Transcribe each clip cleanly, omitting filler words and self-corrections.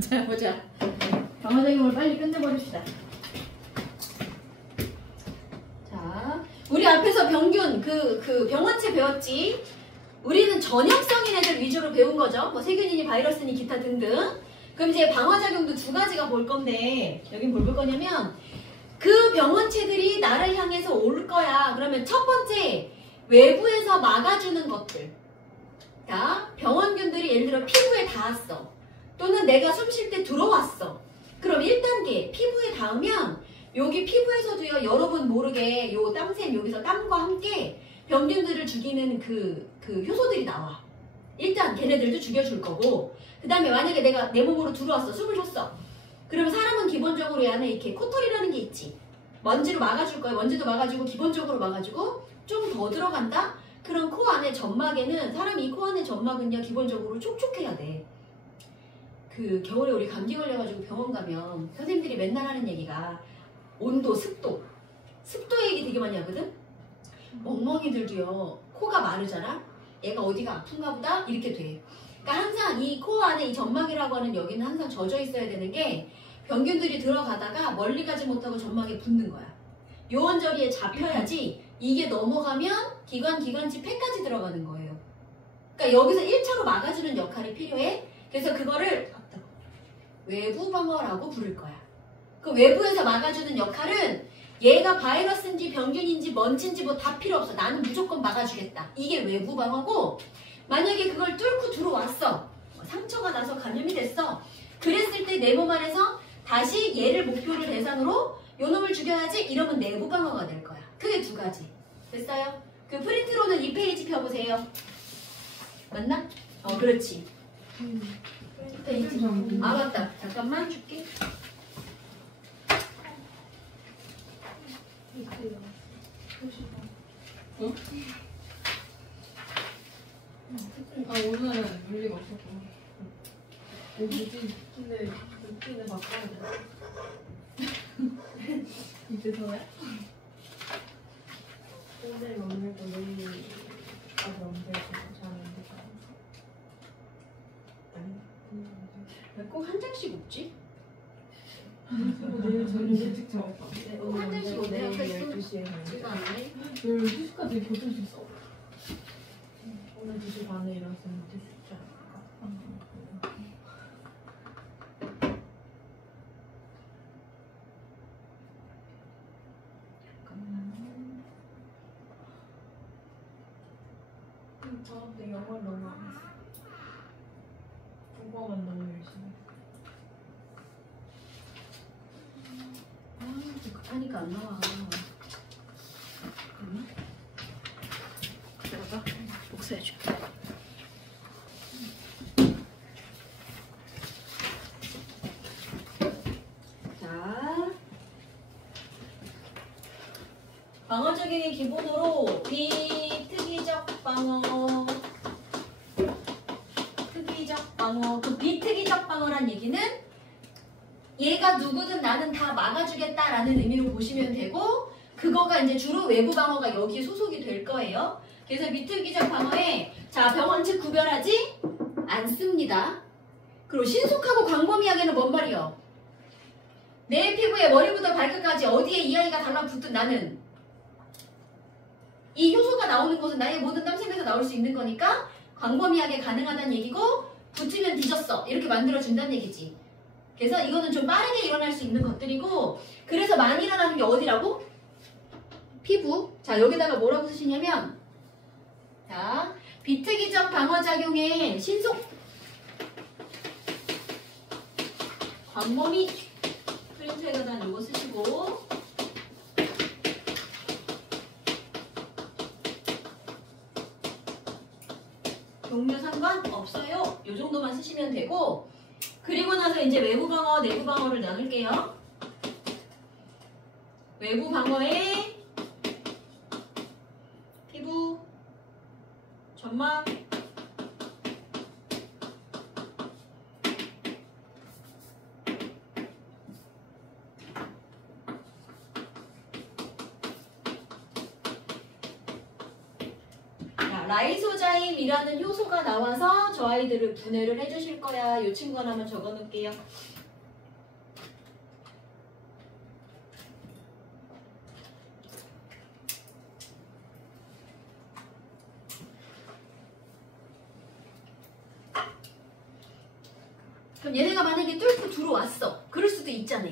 자, 보자. 방어작용을 빨리 끝내버립시다. 자, 우리 앞에서 병균, 그 병원체 배웠지? 우리는 전염성인 애들 위주로 배운 거죠. 뭐 세균이니 바이러스니 기타 등등. 그럼 이제 방어작용도 두 가지가 볼 건데, 여긴 뭘 볼 거냐면, 그 병원체들이 나를 향해서 올 거야. 그러면 첫 번째, 외부에서 막아주는 것들. 자, 병원균들이 예를 들어 피부에 닿았어. 또는 내가 숨 쉴 때 들어왔어. 그럼 1단계, 피부에 닿으면 여기 피부에서도요, 여러분 모르게 요 땀샘 여기서 땀과 함께 병균들을 죽이는 그 효소들이 나와. 일단 걔네들도 죽여줄 거고, 그 다음에 만약에 내가 내 몸으로 들어왔어, 숨을 쉬었어. 그러면 사람은 기본적으로 이 안에 이렇게 코털이라는 게 있지. 먼지로 막아줄 거야. 먼지도 막아주고 기본적으로 막아주고 좀 더 들어간다? 그럼 코 안에 점막에는, 사람이 이 코 안에 점막은요 기본적으로 촉촉해야 돼. 그 겨울에 우리 감기 걸려가지고 병원 가면 선생님들이 맨날 하는 얘기가 온도, 습도 얘기 되게 많이 하거든? 멍멍이들도요 코가 마르잖아? 얘가 어디가 아픈가 보다? 이렇게 돼. 그러니까 항상 이 코 안에 이 점막이라고 하는 여기는 항상 젖어 있어야 되는 게, 병균들이 들어가다가 멀리 가지 못하고 점막에 붙는 거야. 요원저리에 잡혀야지 이게 넘어가면 기관지 폐까지 들어가는 거예요. 그러니까 여기서 1차로 막아주는 역할이 필요해. 그래서 그거를 외부 방어라고 부를 거야. 그 외부에서 막아주는 역할은 얘가 바이러스인지 병균인지 먼지인지 뭐 다 필요 없어. 나는 무조건 막아주겠다. 이게 외부 방어고, 만약에 그걸 뚫고 들어왔어. 상처가 나서 감염이 됐어. 그랬을 때 내 몸 안에서 다시 얘를 목표를 대상으로 요 놈을 죽여야지, 이러면 내부 방어가 될 거야. 그게 두 가지. 됐어요? 그 프린트로는 이 페이지 펴보세요. 맞나? 그렇지. 페이지. 아, 맞다. 잠깐만 줄게. 응? 아, 오늘은 물리가 없었고. 근데 루틴을 바꿔야 돼. 이제서야? 오늘 오늘도 내일까지 안 되고 잘안 되고. 왜 꼭 한 장씩 웃지? 내일 저녁 일찍 자고. 꼭 한 장씩 오네요. 내일 12시에 가야 돼. 지가 않네. 내일 12시까지 교정 수 있어. 오늘 2시 반에 일어났으면 될 수 있지 않을까? 다음 때 영어를 너무 안 했어. 국어만 너무 열심히 했어. 급하니까 안 나와. 내가 복사해줘. 자, 방어적인 기본으로 비특이적 방어. 특이적 방어. 그 비특이적 방어란 얘기는 얘가 누구든 나는 다 막아주겠다라는 의미로 보시면 되고, 그거가 이제 주로 외부 방어가 여기에 소속이 될 거예요. 그래서 비특이적 방어에, 자, 병원체 구별하지 않습니다. 그리고 신속하고 광범위하게는 뭔 말이요? 내 피부에 머리부터 발끝까지 어디에 이 아이가 달라붙든 나는 이 효소가 나오는 곳은 나의 모든 땀샘에서 나올 수 있는 거니까 광범위하게 가능하다는 얘기고, 붙으면 뒤졌어 이렇게 만들어준다는 얘기지. 그래서 이거는 좀 빠르게 일어날 수 있는 것들이고, 그래서 많이 일어나는 게 어디라고? 피부. 자, 여기다가 뭐라고 쓰시냐면, 자, 비특이적 방어작용에 신속 광범위, 프린트에다가 요거 쓰시고, 종류 상관없어요. 요 정도만 쓰시면 되고, 그리고 나서 이제 외부 방어, 내부 방어를 나눌게요. 외부 방어에 피부, 점막, 라이소자임이라는 효소가 나와서 저 아이들을 분해를 해주실 거야. 이 친구 하나만 적어 놓을게요. 그럼 얘네가 만약에 뚫고 들어왔어. 그럴 수도 있잖아.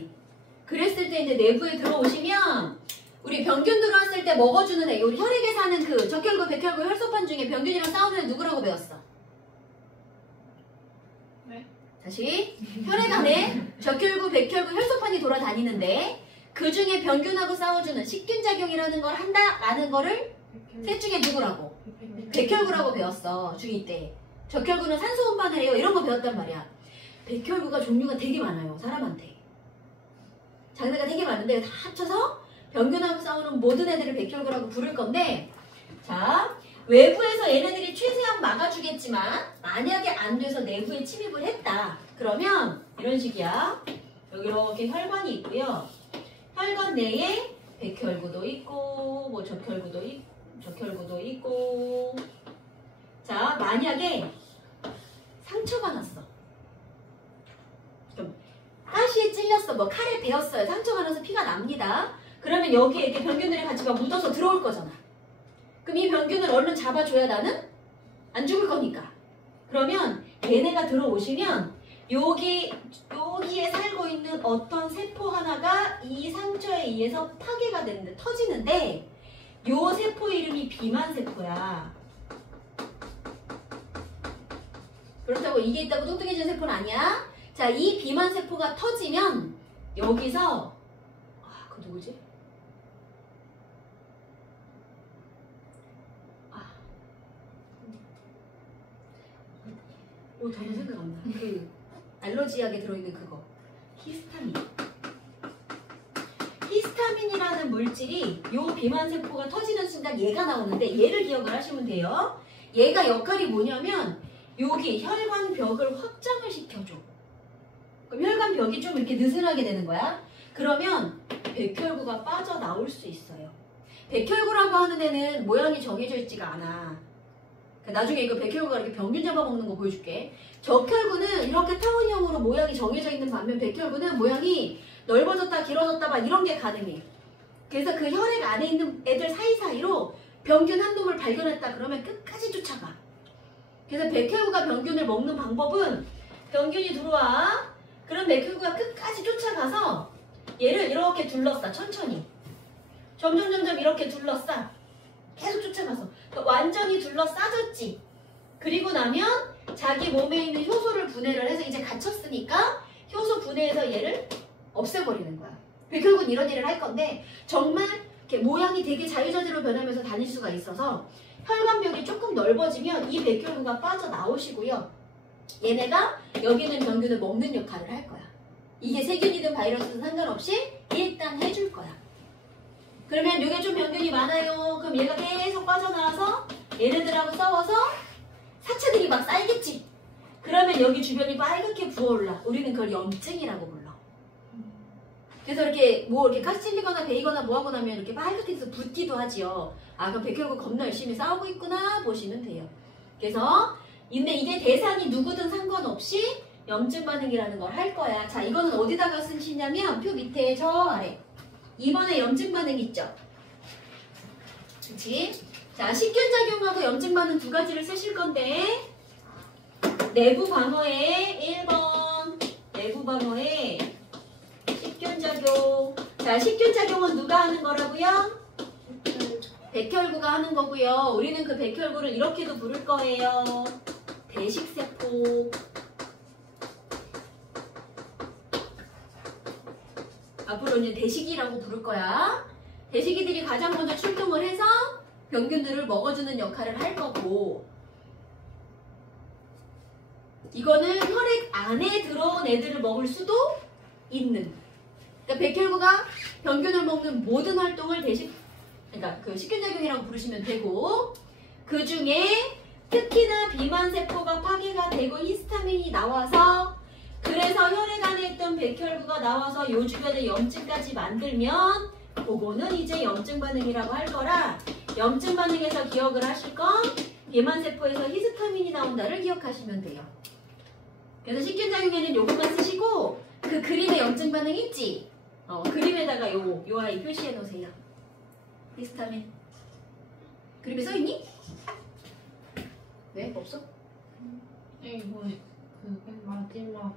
그랬을 때 이제 내부에 들어오시면 우리 병균 들어왔을 때 먹어주는 애, 우리 혈액에 사는 그 적혈구, 백혈구, 혈소판 중에 병균이랑 싸우는 애 누구라고 배웠어? 네. 다시. 혈액 안에 적혈구, 백혈구, 혈소판이 돌아다니는데 그 중에 병균하고 싸워주는 식균작용이라는 걸 한다라는 거를 셋 중에 누구라고? 백혈구라고 배웠어. 중2 때. 적혈구는 산소 운반을 해요. 이런 거 배웠단 말이야. 백혈구가 종류가 되게 많아요. 사람한테. 장르가 되게 많은데 다 합쳐서 병균하고 싸우는 모든 애들을 백혈구라고 부를 건데, 자, 외부에서 얘네들이 최대한 막아주겠지만 만약에 안 돼서 내부에 침입을 했다. 그러면 이런 식이야. 여기 이렇게 혈관이 있고요. 혈관 내에 백혈구도 있고 뭐 적혈구도 있고. 자, 만약에 상처가 났어. 그럼 가시에 찔렸어. 뭐 칼에 베었어요. 상처가 나서 피가 납니다. 그러면 여기에 이렇게 병균들이 같이 막 묻어서 들어올 거잖아. 그럼 이 병균을 얼른 잡아줘야 나는 안 죽을 거니까. 그러면 얘네가 들어오시면 여기에 살고 있는 어떤 세포 하나가 이 상처에 의해서 파괴가 되는데, 터지는데, 요 세포 이름이 비만세포야. 그렇다고 이게 있다고 뚱뚱해지는 세포는 아니야. 자, 이 비만세포가 터지면 여기서 그 누구지? 전혀 생각 안 나. 그 알러지약에 들어있는 그거. 히스타민. 히스타민이라는 물질이 요 비만세포가 터지는 순간 얘가 나오는데 얘를 기억을 하시면 돼요. 얘가 역할이 뭐냐면 여기 혈관벽을 확장을 시켜줘. 그럼 혈관벽이 좀 이렇게 느슨하게 되는 거야. 그러면 백혈구가 빠져나올 수 있어요. 백혈구라고 하는 애는 모양이 정해져 있지가 않아. 나중에 이거 백혈구가 이렇게 병균 잡아먹는 거 보여줄게. 적혈구는 이렇게 타원형으로 모양이 정해져 있는 반면 백혈구는 모양이 넓어졌다 길어졌다 막 이런 게 가능해. 그래서 그 혈액 안에 있는 애들 사이사이로 병균 한 놈을 발견했다 그러면 끝까지 쫓아가. 그래서 백혈구가 병균을 먹는 방법은 병균이 들어와. 그럼 백혈구가 끝까지 쫓아가서 얘를 이렇게 둘러싸. 천천히. 점점 이렇게 둘러싸. 계속 쫓아가서. 완전히 둘러싸졌지. 그리고 나면 자기 몸에 있는 효소를 분해를 해서 이제 갇혔으니까 효소 분해해서 얘를 없애버리는 거야. 백혈구는 이런 일을 할 건데 정말 이렇게 모양이 되게 자유자재로 변하면서 다닐 수가 있어서 혈관벽이 조금 넓어지면 이 백혈구가 빠져나오시고요. 얘네가 여기 있는 병균을 먹는 역할을 할 거야. 이게 세균이든 바이러스든 상관없이 일단 해줄 거야. 그러면 이게 좀 병균이 많아요. 그럼 얘가 계속 빠져나와서 얘네들하고 싸워서 사체들이 막 쌓이겠지. 그러면 여기 주변이 빨갛게 부어올라. 우리는 그걸 염증이라고 불러. 그래서 이렇게 뭐 이렇게 가시 찔리거나 베이거나 뭐 하고 나면 이렇게 빨갛게 돼서 붓기도 하지요. 아, 그럼 백혈구 겁나 열심히 싸우고 있구나 보시면 돼요. 그래서 근데 이게 대상이 누구든 상관없이 염증 반응이라는 걸 할 거야. 자, 이거는 어디다가 쓰시냐면 표 밑에 저 아래 2번에 염증 반응 있죠? 그치? 자, 식균작용하고 염증 반응 두 가지를 쓰실 건데 내부 방어에 1번 내부 방어에 식균작용. 자, 식균작용은 누가 하는 거라고요? 백혈구가 하는 거고요. 우리는 그 백혈구를 이렇게도 부를 거예요. 대식세포. 앞으로는 대식이라고 부를 거야. 대식이들이 가장 먼저 출동을 해서 병균들을 먹어주는 역할을 할 거고, 이거는 혈액 안에 들어온 애들을 먹을 수도 있는. 그러니까 백혈구가 병균을 먹는 모든 활동을 그러니까 그 식균작용이라고 부르시면 되고, 그 중에 특히나 비만세포가 파괴가 되고 히스타민이 나와서 그래서 혈액 안에 있던 백혈구가 나와서 요 주변에 염증까지 만들면 그거는 이제 염증 반응이라고 할 거라 염증 반응에서 기억을 하실 건 비만세포에서 히스타민이 나온다를 기억하시면 돼요. 그래서 식균작용에는 요것만 쓰시고 그 그림에 염증 반응 있지? 그림에다가 요 아이 표시해 놓으세요. 히스타민. 그림에 써있니? 왜? 없어? 네, 이번에 그맨 마지막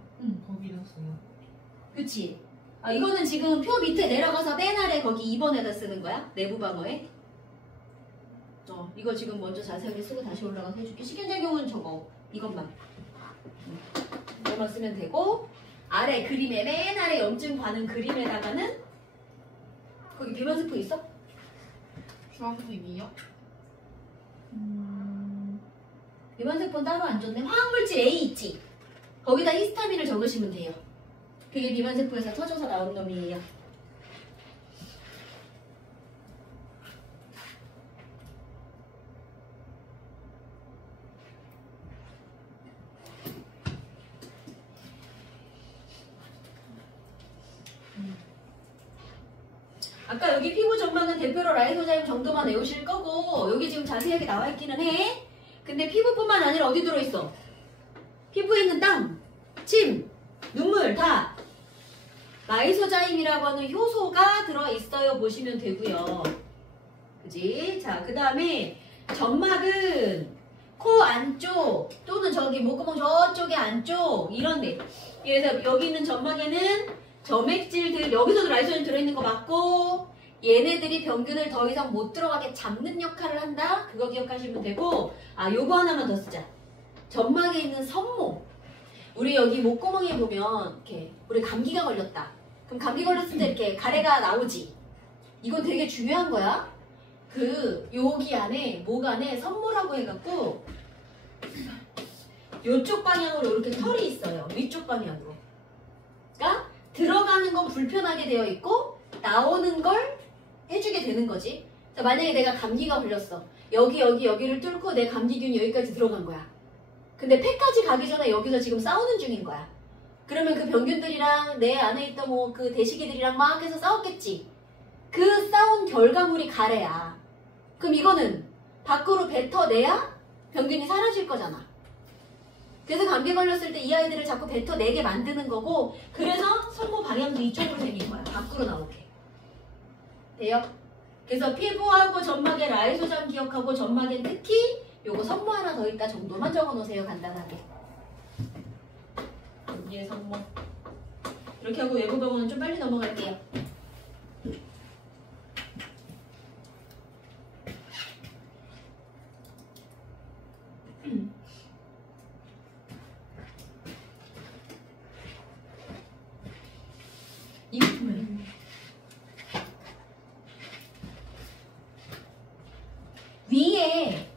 거기다 써요. 그치? 이거는 지금 표 밑에 내려가서 맨 아래 거기 2번에다 쓰는 거야? 내부 방어에. 이거 지금 먼저 자세하게 쓰고 다시 올라가서 해줄게. 식균작용은 저거 이것만 이것만 쓰면 되고, 아래 그림에 맨 아래 염증 반응 그림에다가는 거기 비만세포 있어? 주황색이요? 비만세포는 따로 안 줬네. 화학물질 A 있지? 거기다 히스타민을 적으시면 돼요. 그게 비만세포에서 터져서 나온 놈이에요. 아까 여기 피부 전반은 대표로 라이소자임 정도만 외우실 거고, 여기 지금 자세하게 나와 있기는 해. 근데 피부뿐만 아니라 어디 들어있어? 피부에 있는 땀, 침, 눈물 다 라이소자임이라고 하는 효소가 들어있어요 보시면 되고요. 그지? 자, 그 다음에 점막은 코 안쪽 또는 저기 목구멍 저쪽의 안쪽 이런 데. 그래서 여기 있는 점막에는 점액질들, 여기서도 라이소자임 들어있는 거 맞고, 얘네들이 병균을 더 이상 못 들어가게 잡는 역할을 한다? 그거 기억하시면 되고, 요거 하나만 더 쓰자. 점막에 있는 섬모. 우리 여기 목구멍에 보면 이렇게 우리 감기가 걸렸다. 그럼 감기 걸렸을 때 이렇게 가래가 나오지. 이건 되게 중요한 거야. 여기 안에 목 안에 섬모라고 해갖고 요쪽 방향으로 이렇게 털이 있어요. 위쪽 방향으로. 그러니까 들어가는 건 불편하게 되어 있고 나오는 걸 해주게 되는 거지. 자, 만약에 내가 감기가 걸렸어. 여기를 뚫고 내 감기균이 여기까지 들어간 거야. 근데 폐까지 가기 전에 여기서 지금 싸우는 중인 거야. 그러면 그 병균들이랑 내 안에 있던 뭐 그 대시기들이랑 막 해서 싸웠겠지. 그 싸운 결과물이 가래야. 그럼 이거는 밖으로 뱉어내야 병균이 사라질 거잖아. 그래서 감기 걸렸을 때 이 아이들을 자꾸 뱉어내게 만드는 거고, 그래서 손목 방향도 이쪽으로 생긴 거야. 밖으로 나오게. 돼요? 그래서 피부하고 점막의 라이소잠 기억하고, 점막엔 특히 요거 섬모 하나 더 있다 정도만 적어놓으세요. 간단하게. 여기에 섬모. 이렇게 하고 외부 병원은 좀 빨리 넘어갈게요. 위에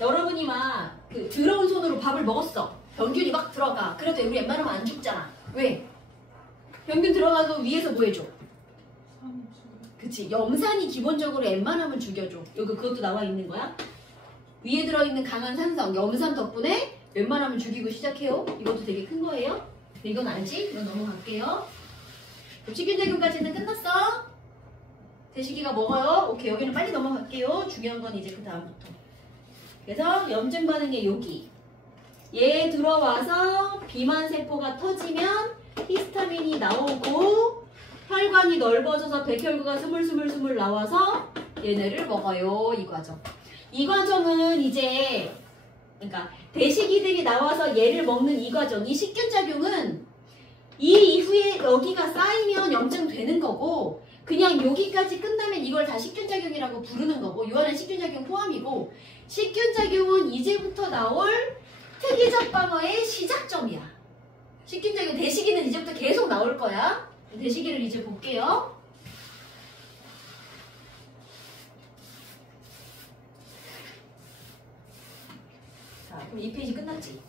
여러분이 막 더러운 손으로 밥을 먹었어. 병균이 막 들어가. 그래도 우리 웬만하면 안 죽잖아. 왜? 병균 들어가도 위에서 뭐 해줘? 그치. 염산이 기본적으로 웬만하면 죽여줘. 여기 그것도 나와 있는 거야. 위에 들어있는 강한 산성, 염산 덕분에 웬만하면 죽이고 시작해요. 이것도 되게 큰 거예요. 이건 알지? 이건 넘어갈게요. 그럼 식균작용까지는 끝났어? 대시기가 먹어요. 오케이, 여기는 빨리 넘어갈게요. 중요한 건 이제 그 다음부터. 그래서 염증 반응의 여기. 얘 들어와서 비만세포가 터지면 히스타민이 나오고 혈관이 넓어져서 백혈구가 스물스물 나와서 얘네를 먹어요. 이 과정. 이 과정은 이제 그러니까 대시기들이 나와서 얘를 먹는 이 과정. 이 식균작용은 이 이후에 여기가 쌓이면 염증 되는 거고, 그냥 여기까지 끝나면 이걸 다 식균작용이라고 부르는 거고, 요하는 식균작용 포함이고, 식균작용은 이제부터 나올 특이적 방어의 시작점이야. 식균작용, 대시기는 이제부터 계속 나올 거야. 대시기를 이제 볼게요. 자, 그럼 이 페이지 끝났지?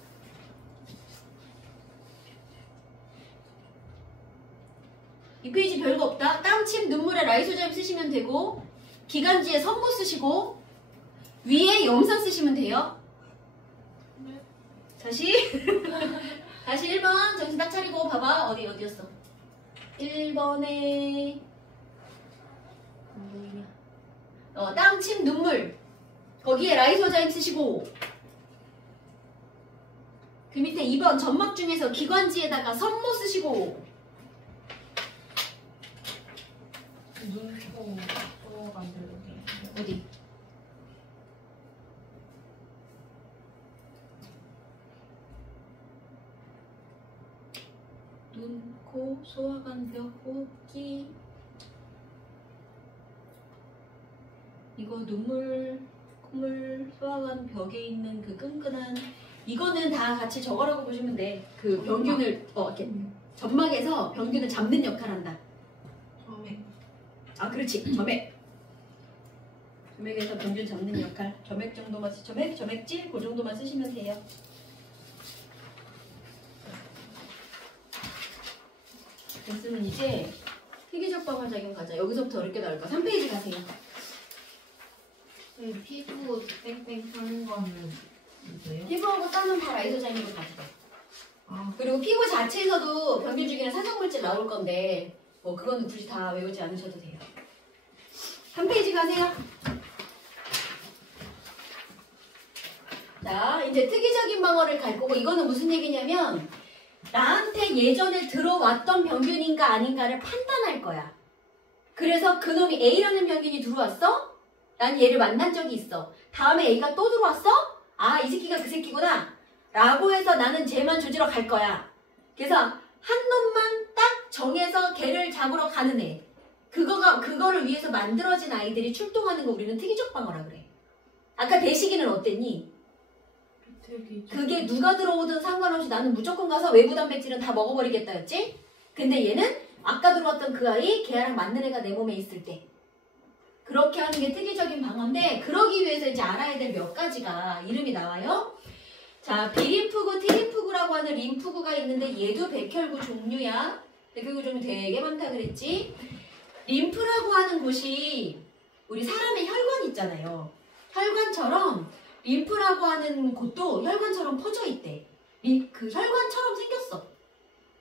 이 페이지 별거 없다. 땀, 침, 눈물에 라이소자임 쓰시면 되고, 기관지에 섬모 쓰시고, 위에 염산 쓰시면 돼요. 네. 다시 1번 정신 딱 차리고 봐봐. 어디였어? 1번에 땀, 침, 눈물. 거기에 라이소자임 쓰시고 그 밑에 2번 점막 중에서 기관지에다가 선모 쓰시고 눈코 만들기. 어디? 눈, 코, 소화관벽, 호흡기 이거 눈물, 콧물, 소화관벽에 있는 그 끈끈한 이거는 다 같이 저거라고 보시면 돼. 그 병균을 이렇게 점막에서 병균을 잡는 역할을 한다. 점액. 아 그렇지 점액. 점액에서 병균 잡는 역할. 점액 정도만 점액질 그 정도만 쓰시면 돼요. 됐으면 이제 희귀적 방화작용 가자. 여기서부터 어렵게 나올까? 3페이지 가세요. 네, 피부 땡땡 타는 거는 있어요? 피부하고 땀은 다 라이소자임으로 가져가. 아, 그리고 피부 자체에서도 병균 중에는 산성물질 나올 건데 뭐 그거는 굳이 다 외우지 않으셔도 돼요. 3페이지 가세요. 자, 이제 특이적인 방어를 갈 거고 이거는 무슨 얘기냐면 나한테 예전에 들어왔던 병균인가 아닌가를 판단할 거야. 그래서 그놈이 A라는 병균이 들어왔어? 난 얘를 만난 적이 있어. 다음에 A가 또 들어왔어? 아, 이 새끼가 그 새끼구나. 라고 해서 나는 쟤만 조지러 갈 거야. 그래서 한 놈만 딱 정해서 걔를 잡으러 가는 애. 그거를 위해서 만들어진 아이들이 출동하는 거 우리는 특이적 방어라 그래. 아까 대시기는 어땠니? 그게 누가 들어오든 상관없이 나는 무조건 가서 외부 단백질은 다 먹어버리겠다였지? 근데 얘는 아까 들어왔던 그 아이, 걔랑 맞는 애가 내 몸에 있을 때 그렇게 하는 게 특이적인 방어인데 그러기 위해서 이제 알아야 될 몇 가지가 이름이 나와요. 자, 비림프구, 티림프구라고 하는 림프구가 있는데 얘도 백혈구 종류야. 백혈구 종류 되게 많다 그랬지? 림프라고 하는 곳이 우리 사람의 혈관 있잖아요. 혈관처럼 림프라고 하는 곳도 혈관처럼 퍼져 있대. 그 혈관처럼 생겼어.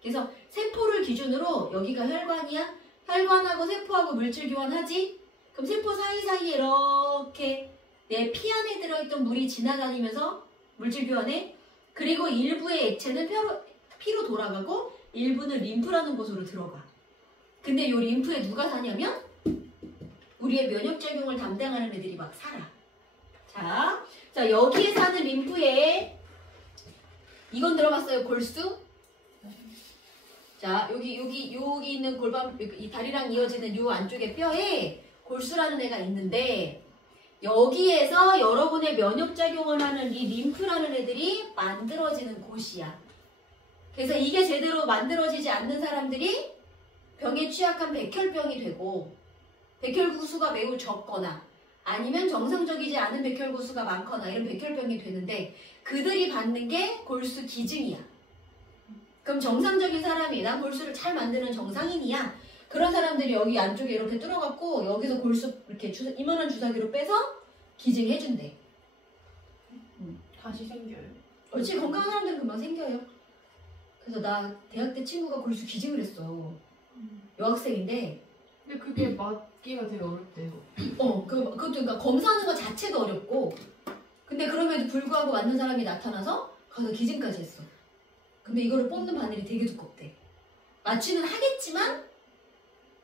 그래서 세포를 기준으로 여기가 혈관이야. 혈관하고 세포하고 물질 교환하지? 그럼 세포 사이사이에 이렇게 내 피 안에 들어있던 물이 지나다니면서 물질 교환해. 그리고 일부의 액체는 피로 돌아가고 일부는 림프라는 곳으로 들어가. 근데 이 림프에 누가 사냐면 우리의 면역작용을 담당하는 애들이 막 살아. 자, 여기에 사는 림프에 이건 들어봤어요? 골수? 자, 여기 있는 골반, 이 다리랑 이어지는 이 안쪽에 뼈에 골수라는 애가 있는데 여기에서 여러분의 면역작용을 하는 이 림프라는 애들이 만들어지는 곳이야. 그래서 이게 제대로 만들어지지 않는 사람들이 병에 취약한 백혈병이 되고 백혈구수가 매우 적거나 아니면 정상적이지 않은 백혈구수가 많거나 이런 백혈병이 되는데 그들이 받는 게 골수 기증이야. 그럼 정상적인 사람이 난 골수를 잘 만드는 정상인이야. 그런 사람들이 여기 안쪽에 이렇게 뚫어갖고 여기서 골수 이렇게 이만한 주사기로 빼서 기증해준대. 다시 생겨요. 그렇지. 건강한 사람들은 금방 생겨요. 그래서 나 대학 때 친구가 골수 기증을 했어. 여학생인데 근데 그게 맞기가 되게 어렵대요. 그것도 그러니까 검사하는 거 자체도 어렵고 근데 그럼에도 불구하고 맞는 사람이 나타나서 가서 기증까지 했어. 근데 이거를 뽑는 바늘이 되게 두껍대. 마취는 하겠지만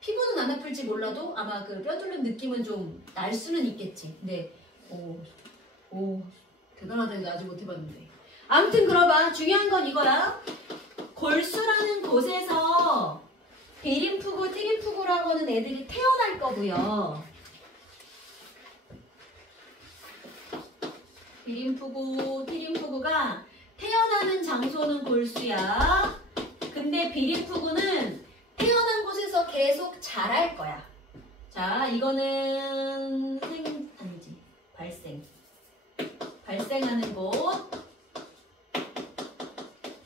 피부는 안 아플지 몰라도 아마 그 뼈 뚫는 느낌은 좀 날 수는 있겠지. 근데 대단하다. 이거 아직 못 해봤는데. 아무튼 그러봐. 중요한 건 이거야. 골수라는 곳에서 비림프구, 티림프구라고 하는 애들이 태어날 거고요. 비림프구, 티림프구가 태어나는 장소는 골수야. 근데 비림프구는 태어난 곳에서 계속 자랄 거야. 자, 이거는 발생하는 곳,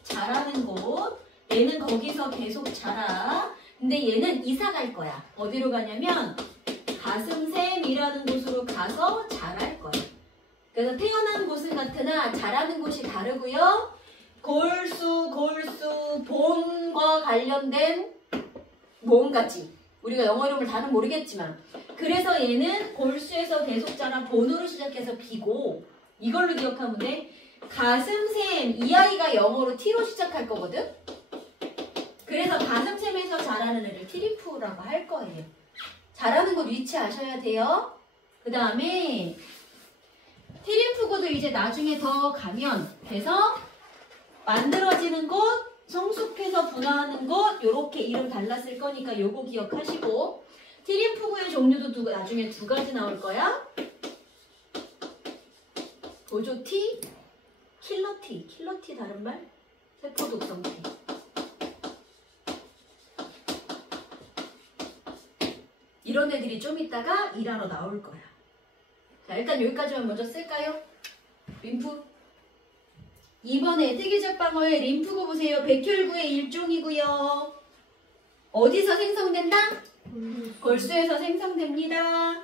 자라는 곳. 얘는 거기서 계속 자라. 근데 얘는 이사 갈 거야. 어디로 가냐면 가슴샘이라는 곳으로 가서 자랄 거야. 그래서 태어난 곳은 같으나 자라는 곳이 다르고요. 골수, 본과 관련된 뭔가지. 우리가 영어 이름을 다는 모르겠지만. 그래서 얘는 골수에서 계속 자라 번호로 시작해서 B고 이걸로 기억하면 돼. 가슴샘 이 아이가 영어로 T로 시작할 거거든. 그래서 가슴샘에서 자라는 애를 티림프라고 할 거예요. 자라는 곳 위치 아셔야 돼요. 그 다음에 티림프고도 이제 나중에 더 가면 돼서 만들어지는 곳, 성숙해서 분화하는 곳 요렇게 이름 달랐을 거니까 요거 기억하시고 티림프고의 종류도 나중에 두 가지 나올 거야. 보조 T, 킬러 T. 킬러 T 다른 말? 세포 독성 T. 이런 애들이 좀 이따가 일하러 나올 거야. 자, 일단 여기까지만 먼저 쓸까요? 림프. 이번에 특이적 방어의 림프고 보세요. 백혈구의 일종이고요. 어디서 생성된다? 골수에서 생성됩니다.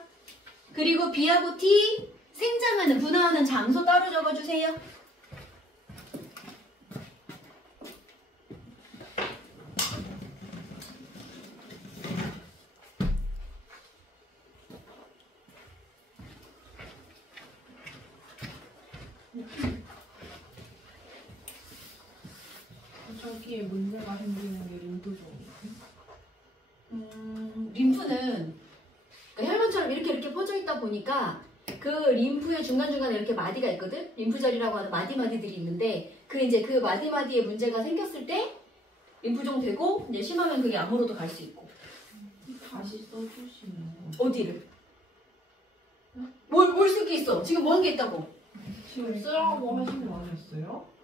그리고 B하고 T, 생장하는, 분화하는 장소 따로 적어주세요. 저기에 문제가 생기는 게 림프종이에요. 림프는 그러니까 혈관처럼 이렇게 퍼져 있다 보니까 그 림프의 중간중간에 이렇게 마디가 있거든? 림프절이라고 하는 마디들이 있는데 이제 그 마디에 문제가 생겼을 때 림프종 되고 이제 심하면 그게 암으로도 갈 수 있고. 다시 써주시면 어디를? 뭘 쓸 게 있어? 지금 뭐 한 게 있다고? 지금 쓰라고 하신 거 아니었어요?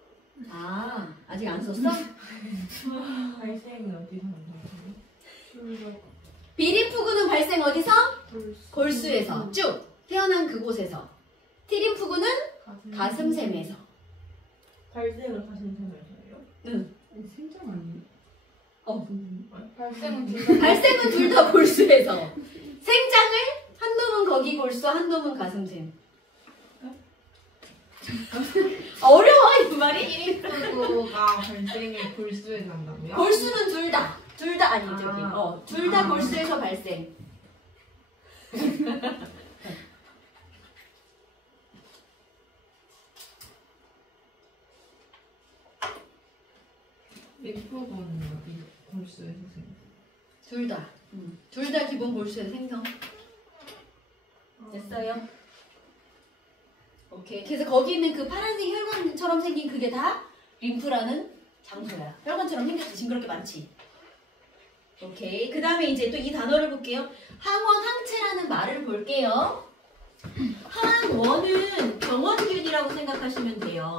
아, 아직 안 썼어? 발생은 어디서 나요? 비림프구는 발생 어디서? 골수에서 쭉 태어난 그곳에서. 티림프구는 가슴샘에서. 발생은 가슴샘에서요? 응. 생장 아니에요? 발생은 둘 다 골수에서. 생장을 한 놈은 거기 골수, 한 놈은 가슴샘. 어려워 이 말이. 림프구가 발생이 골수에 난다고요? 골수는 둘 다 아니 저기 둘 다 골수에서 발생. 림프구는 어디 골수에서 생겨? 둘 다 기본 골수에서 생성. 됐어요? 오케이. 그래서 거기 있는 그 파란색 혈관처럼 생긴 그게 다 림프라는 장소야. 혈관처럼 생겼지. 징그럽게 많지. 오케이. 그 다음에 이제 또 이 단어를 볼게요. 항원 항체라는 말을 볼게요. 항원은 병원균이라고 생각하시면 돼요.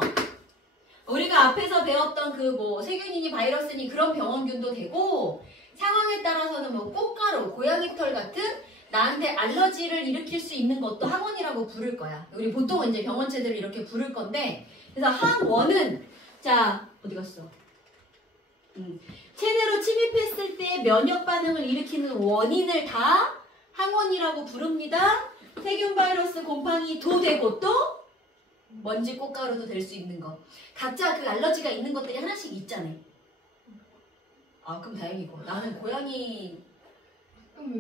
우리가 앞에서 배웠던 그 뭐 세균이니 바이러스니 그런 병원균도 되고, 상황에 따라서는 뭐 꽃가루, 고양이 털 같은 나한테 알러지를 일으킬 수 있는 것도 항원이라고 부를 거야. 우리 보통은 이제 병원체들을 이렇게 부를 건데, 그래서 항원은 자 어디 갔어? 체내로 침입했을 때 면역 반응을 일으키는 원인을 다 항원이라고 부릅니다. 세균, 바이러스, 곰팡이도 되고 또 먼지, 꽃가루도 될 수 있는 거. 각자 그 알러지가 있는 것들이 하나씩 있잖아요. 아 그럼 다행이고. 나는 고양이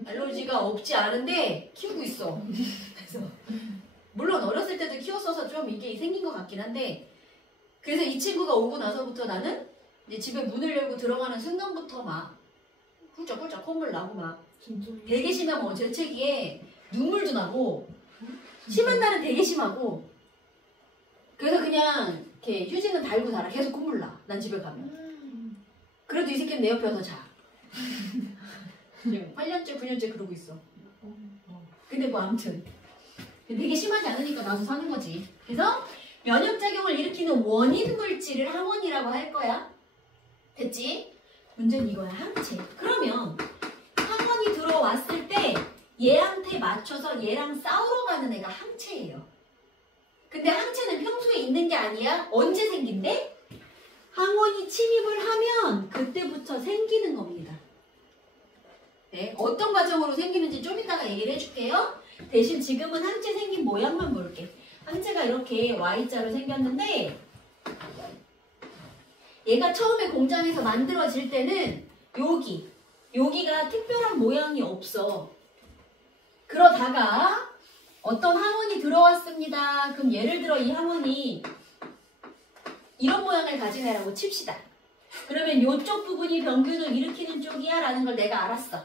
알러지가 없지 않은데 키우고 있어. 그래서 물론 어렸을 때도 키웠어서 좀 이게 생긴 것 같긴 한데, 그래서 이 친구가 오고 나서부터 나는 이제 집에 문을 열고 들어가는 순간부터 막 훌쩍훌쩍 콧물 나고 막 되게 심하면 뭐 재채기에 눈물도 나고 심한 날은 되게 심하고, 그래서 그냥 이렇게 휴지는 달고 자라. 계속 콧물 나. 난 집에 가면. 그래도 이 새끼는 내 옆에 와서 자. 지금 8년째 9년째 그러고 있어. 근데 뭐 아무튼 되게 심하지 않으니까 나도 사는 거지. 그래서 면역작용을 일으키는 원인 물질을 항원이라고 할 거야. 됐지? 문제는 이거야. 항체. 그러면 항원이 들어왔을 때 얘한테 맞춰서 얘랑 싸우러 가는 애가 항체예요. 근데 항체는 평소에 있는 게 아니야. 언제 생긴대? 항원이 침입을 하면 그때부터 생기는 겁니다. 네, 어떤 과정으로 생기는지 좀 이따가 얘기를 해줄게요. 대신 지금은 항체 생긴 모양만 볼게. 항체가 이렇게 Y자로 생겼는데, 얘가 처음에 공장에서 만들어질 때는 여기 여기가 특별한 모양이 없어. 그러다가 어떤 항원이 들어왔습니다. 그럼 예를 들어 이 항원이 이런 모양을 가진 애라고 칩시다. 그러면 이쪽 부분이 병균을 일으키는 쪽이야 라는 걸 내가 알았어.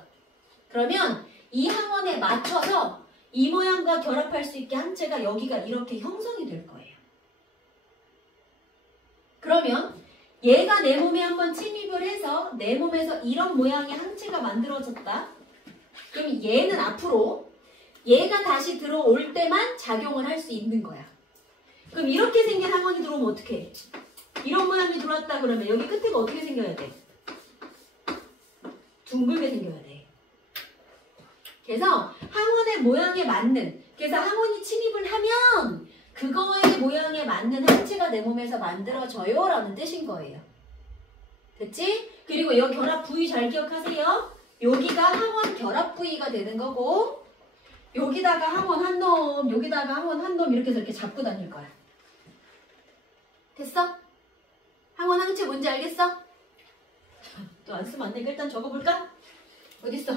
그러면 이 항원에 맞춰서 이 모양과 결합할 수 있게 항체가 여기가 이렇게 형성이 될 거예요. 그러면 얘가 내 몸에 한번 침입을 해서 내 몸에서 이런 모양의 항체가 만들어졌다. 그럼 얘는 앞으로 얘가 다시 들어올 때만 작용을 할 수 있는 거야. 그럼 이렇게 생긴 항원이 들어오면 어떻게 해? 이런 모양이 들어왔다 그러면 여기 끝에가 어떻게 생겨야 돼? 둥글게 생겨야 돼. 그래서 항원의 모양에 맞는, 그래서 항원이 침입을 하면 그거의 모양에 맞는 항체가 내 몸에서 만들어져요 라는 뜻인 거예요. 됐지? 그리고 여기 결합 부위 잘 기억하세요. 여기가 항원 결합 부위가 되는 거고 여기다가 항원 한 놈, 여기다가 항원 한 놈 이렇게 해서 이렇게 잡고 다닐 거야. 됐어? 항원 항체 뭔지 알겠어? 또 안 쓰면 안 되니까 일단 적어볼까? 어딨어?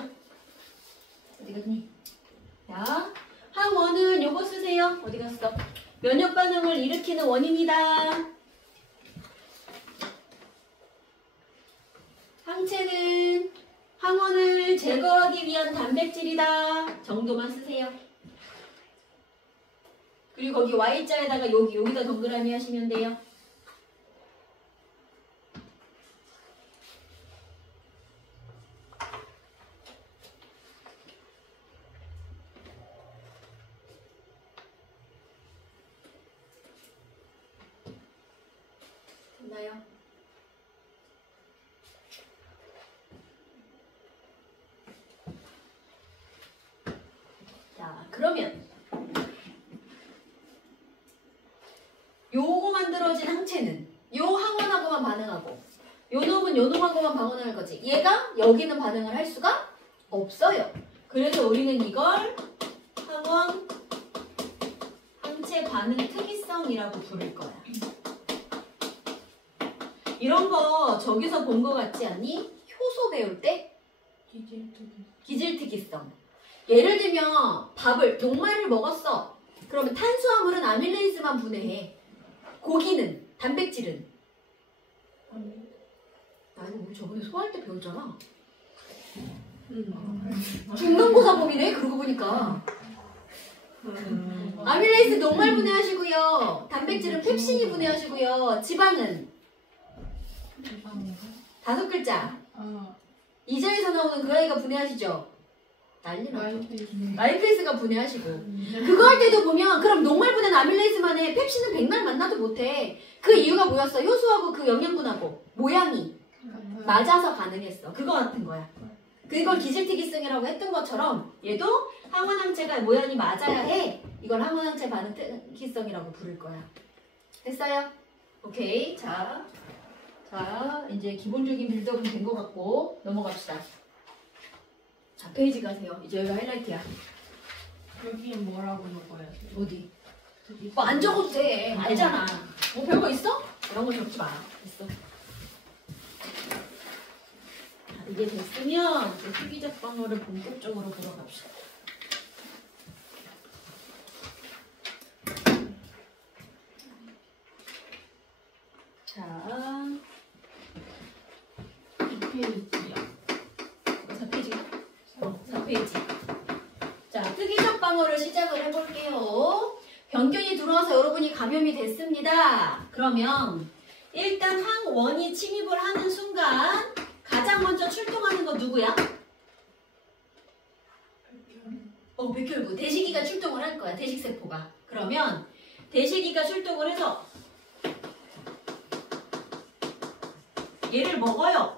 어디 갔니? 자, 항원은 요거 쓰세요. 어디 갔어? 면역 반응을 일으키는 원인이다. 항체는 항원을 제거하기 위한 단백질이다. 정도만 쓰세요. 그리고 거기 Y자에다가 여기다 동그라미 하시면 돼요. 됐나요? 자, 그러면 요거 만들어진 항체는 요 항원하고만 반응하고 요 놈은 요 놈하고만 반응할 거지. 얘가 여기는 반응을 할 수가 없어요. 그래서 우리는 이걸 항원 항체 반응 특이성이라고 부를 거야. 이런 거 저기서 본 거 같지 않니? 효소 배울 때? 기질특이성. 예를 들면 밥을, 녹말을 먹었어. 그러면 탄수화물은 아밀레이즈만 분해해. 고기는, 단백질은? 아니, 우리 저번에 소화할 때 배웠잖아. 중간고사법이네, 그러고 보니까. 아밀레이즈 녹말 분해하시고요. 단백질은 펩신이 분해하시고요. 지방은? 5글자. 이자에서 나오는 그 아이가 분해하시죠? 난리 나죠. 마이페이스가 분해하시고. 그거 할 때도 보면 그럼 녹말 분해는 아밀레이즈만 해. 펩신은 백날 만나도 못해. 그 이유가 뭐였어? 효소하고 그 영양분하고 모양이 맞아서 가능했어. 그거 같은 거야. 그걸 기질특이성이라고 했던 것처럼 얘도 항원항체가 모양이 맞아야 해. 이걸 항원항체 반응 특이성이라고 부를 거야. 됐어요? 오케이. 자, 이제 기본적인 빌드업은 된 것 같고 넘어갑시다. 자, 페이지 가세요. 이제 여기가 하이라이트야. 여기에 뭐라고 적어야 돼? 어디? 뭐 안 적어도 돼. 알잖아. 뭐 별거 있어? 이런 거 적지 마. 됐어. 자, 이게 됐으면 이제 특이적 방어를 본격적으로 들어갑시다. 자, 2페이지야. 4페이지가? 4페이지. 자, 특이적 방어를 시작을 해볼게요. 병균이 들어와서 여러분이 감염이 됐습니다. 그러면 일단 항원이 침입을 하는 순간 가장 먼저 출동하는 건 누구야? 백혈구. 대시기가 출동을 할 거야. 대식세포가. 그러면 대시기가 출동을 해서 얘를 먹어요.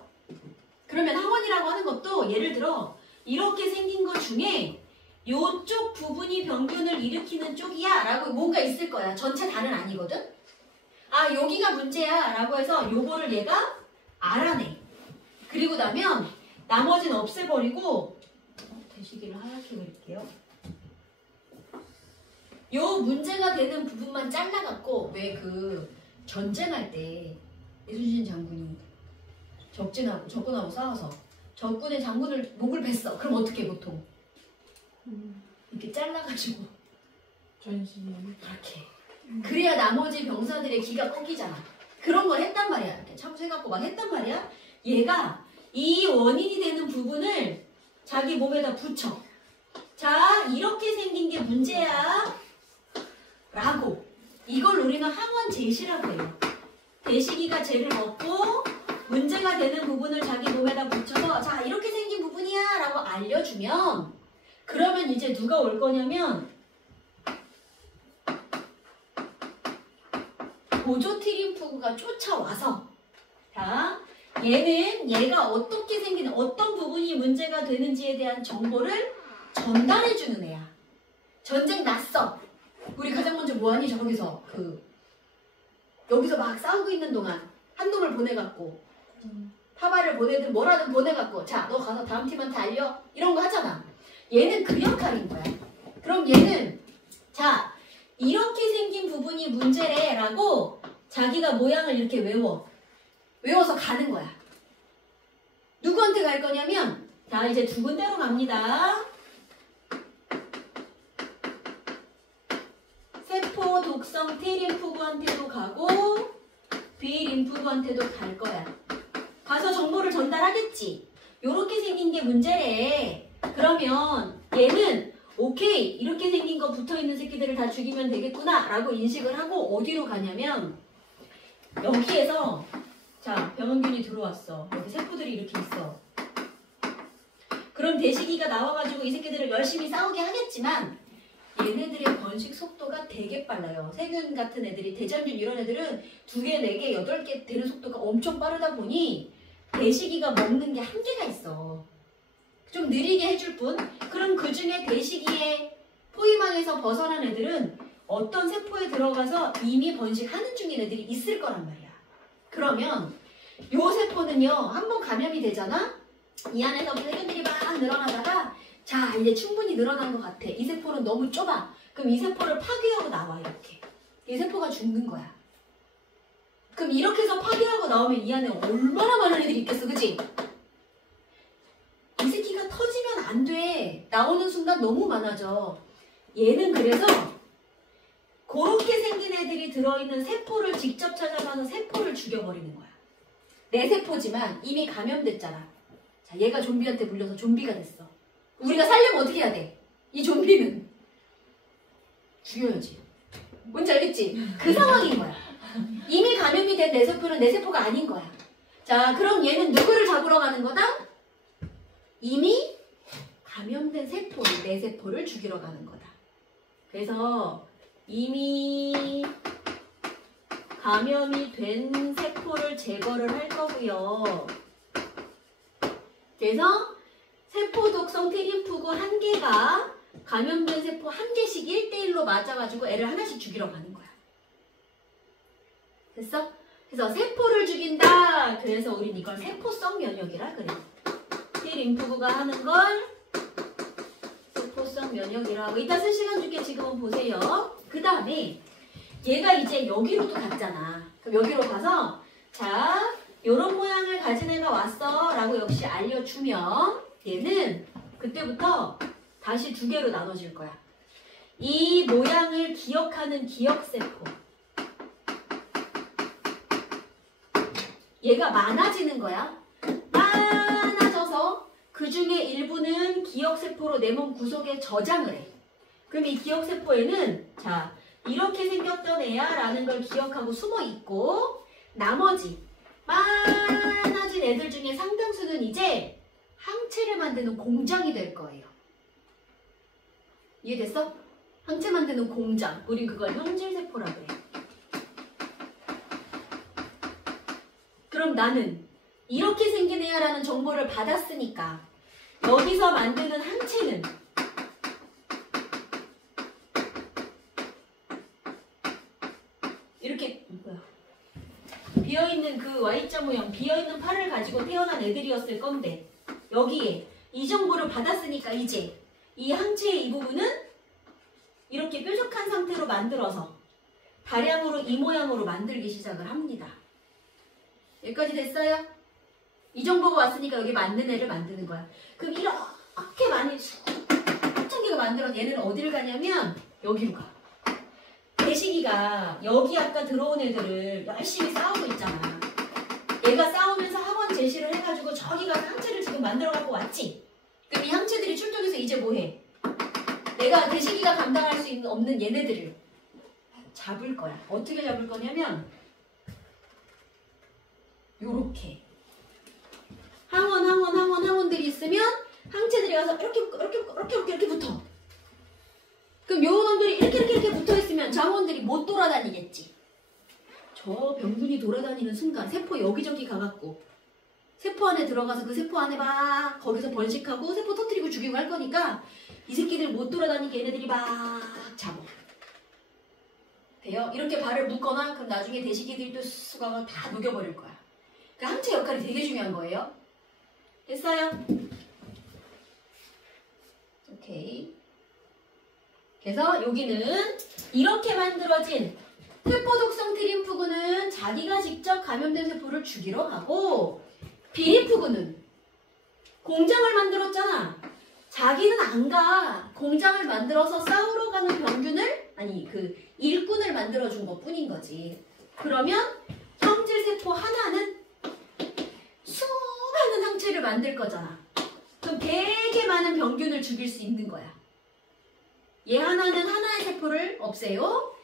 그러면 항원이라고 하는 것도 예를 들어 이렇게 생긴 것 중에 요쪽 부분이 병균을 일으키는 쪽이야 라고 뭔가 있을 거야. 전체 다는 아니거든. 아, 여기가 문제야 라고 해서 요거를 얘가 알아내. 그리고 나면 나머지는 없애버리고 대시기를 하얗게 그릴게요. 요 문제가 되는 부분만 잘라갖고 왜 그 전쟁할 때 이순신 장군이 적군하고 싸워서 적군의 장군을 목을 뱄어. 그럼 어떻게 보통? 이렇게 잘라가지고 전신이 이렇게. 그래야 나머지 병사들의 기가 꺾이잖아. 그런 걸 했단 말이야. 이렇게 참수해갖고 막 했단 말이야. 얘가 이 원인이 되는 부분을 자기 몸에다 붙여. 자, 이렇게 생긴 게 문제야. 라고. 이걸 우리는 항원 제시라고 해요. 대시기가 쟤를 먹고 문제가 되는 부분을 자기 몸에다 붙여서 자, 이렇게 생긴 부분이야 라고 알려주면 그러면 이제 누가 올 거냐면 보조트림프구가 쫓아와서 자, 얘가 어떻게 생기는 어떤 부분이 문제가 되는지에 대한 정보를 전달해주는 애야. 전쟁 났어. 우리 가장 먼저 뭐하니? 저기서 여기서 막 싸우고 있는 동안 한 놈을 보내갖고 파발을 보내든 뭐라든 보내갖고 자, 너 가서 다음 팀한테 알려. 이런 거 하잖아. 얘는 그 역할인 거야. 그럼 얘는 자, 이렇게 생긴 부분이 문제래 라고 자기가 모양을 이렇게 외워서 가는 거야. 누구한테 갈 거냐면 자, 이제 두 군데로 갑니다. 세포 독성 T림프구한테도 가고 B림프구한테도 갈 거야. 가서 정보를 전달하겠지. 요렇게 생긴 게 문제래. 그러면 얘는 오케이, 이렇게 생긴 거 붙어있는 새끼들을 다 죽이면 되겠구나 라고 인식을 하고 어디로 가냐면 여기에서 자, 병원균이 들어왔어. 여기 세포들이 이렇게 있어. 그럼 대시기가 나와가지고 이 새끼들을 열심히 싸우게 하겠지만 얘네들의 번식 속도가 되게 빨라요. 세균 같은 애들이, 대장균 이런 애들은 2개, 4개, 8개 되는 속도가 엄청 빠르다 보니 대시기가 먹는 게 한계가 있어. 좀 느리게 해줄 뿐. 그럼 그 중에 대시기의 포위망에서 벗어난 애들은 어떤 세포에 들어가서 이미 번식하는 중인 애들이 있을 거란 말이야. 그러면 요 세포는요, 한번 감염이 되잖아? 이 안에서 세균들이 막 늘어나다가 자, 이제 충분히 늘어난 것 같아. 이 세포는 너무 좁아. 그럼 이 세포를 파괴하고 나와, 이렇게. 이 세포가 죽는 거야. 그럼 이렇게 해서 파괴하고 나오면 이 안에 얼마나 많은 애들이 있겠어, 그치? 이 새끼가 터지면 안 돼. 나오는 순간 너무 많아져. 얘는 그래서 그렇게 생긴 애들이 들어있는 세포를 직접 찾아가서 세포를 죽여버리는 거야. 내 세포지만 이미 감염됐잖아. 자, 얘가 좀비한테 물려서 좀비가 됐어. 우리가 살려면 어떻게 해야 돼? 이 좀비는 죽여야지. 뭔지 알겠지? 그 상황인 거야. 이미 감염이 된 내 세포는 내 세포가 아닌 거야. 자, 그럼 얘는 누구를 잡으러 가는 거다? 이미 감염된 세포, 내 세포를 죽이러 가는 거다. 그래서 이미 감염이 된 세포를 제거를 할 거고요. 그래서 세포 독성 T림프구 1개가 감염된 세포 1개씩 1대1로 맞아가지고 애를 하나씩 죽이러 가는 거야. 됐어? 그래서 세포를 죽인다. 그래서 우린 이걸 세포성 면역이라 그래. T림프구가 하는 걸 세포성 면역이라고. 이따 쓸 시간 줄게. 지금은 보세요. 그 다음에 얘가 이제 여기로도 갔잖아. 그럼 여기로 가서 자, 요런 모양을 가진 애가 왔어 라고 역시 알려주면 얘는 그때부터 다시 2개로 나눠질 거야. 이 모양을 기억하는 기억세포. 얘가 많아지는 거야. 많아져서 그 중에 일부는 기억세포로 내 몸 구석에 저장을 해. 그럼 이 기억세포에는 자, 이렇게 생겼던 애야 라는 걸 기억하고 숨어 있고 나머지 많아진 애들 중에 상당수는 이제 항체를 만드는 공장이 될 거예요. 이해됐어? 항체 만드는 공장. 우린 그걸 형질세포라고 해. 그럼 나는 이렇게 생긴 애야 라는 정보를 받았으니까 여기서 만드는 항체는 이렇게 비어있는 그 Y자 모양, 비어있는 팔을 가지고 태어난 애들이었을 건데 여기에 이 정보를 받았으니까 이제 이 항체의 이 부분은 이렇게 뾰족한 상태로 만들어서 다량으로 이 모양으로 만들기 시작을 합니다. 여기까지 됐어요? 이 정보가 왔으니까 여기 맞는 애를 만드는 거야. 그럼 이렇게 많이 수천 개가 만들어서 얘는 어디를 가냐면 여기로 가. 대식이가 여기 아까 들어온 애들을 열심히 싸우고 있잖아. 얘가 싸우면서 학원 제시를 해가지고 저기 가서 항체를 지금 만들어 갖고 왔지. 그럼 이 항체들이 출동해서 이제 뭐해? 내가 대식이가 감당할 수 없는 얘네들을 잡을 거야. 어떻게 잡을 거냐면 요렇게 항원들이 있으면 항체들이 가서 이렇게 붙어. 그럼 요 놈들이 이렇게 붙어 있으면 저 항원들이 못 돌아다니겠지. 저 병균이 돌아다니는 순간 세포 여기저기 가갖고 세포 안에 들어가서 그 세포 안에 막 거기서 번식하고 세포 터뜨리고 죽이고 할 거니까 이 새끼들 못 돌아다니게 얘네들이 막 잡아. 돼요? 이렇게 발을 묶거나 그럼 나중에 대식이들도 수강을 다 녹여버릴 거야. 그 항체 역할이 되게 중요한 거예요. 됐어요? 오케이. 그래서 여기는 이렇게 만들어진 세포 독성 트림프구는 자기가 직접 감염된 세포를 죽이러 가고 비림프구는 공장을 만들었잖아. 자기는 안 가. 공장을 만들어서 싸우러 가는 병균을 그 일꾼을 만들어준 것 뿐인 거지. 그러면 형질 세포 하나는 수많은 항체를 만들 거잖아. 그럼 되게 많은 병균을 죽일 수 있는 거야. 얘 하나는 하나의 세포를 없애요.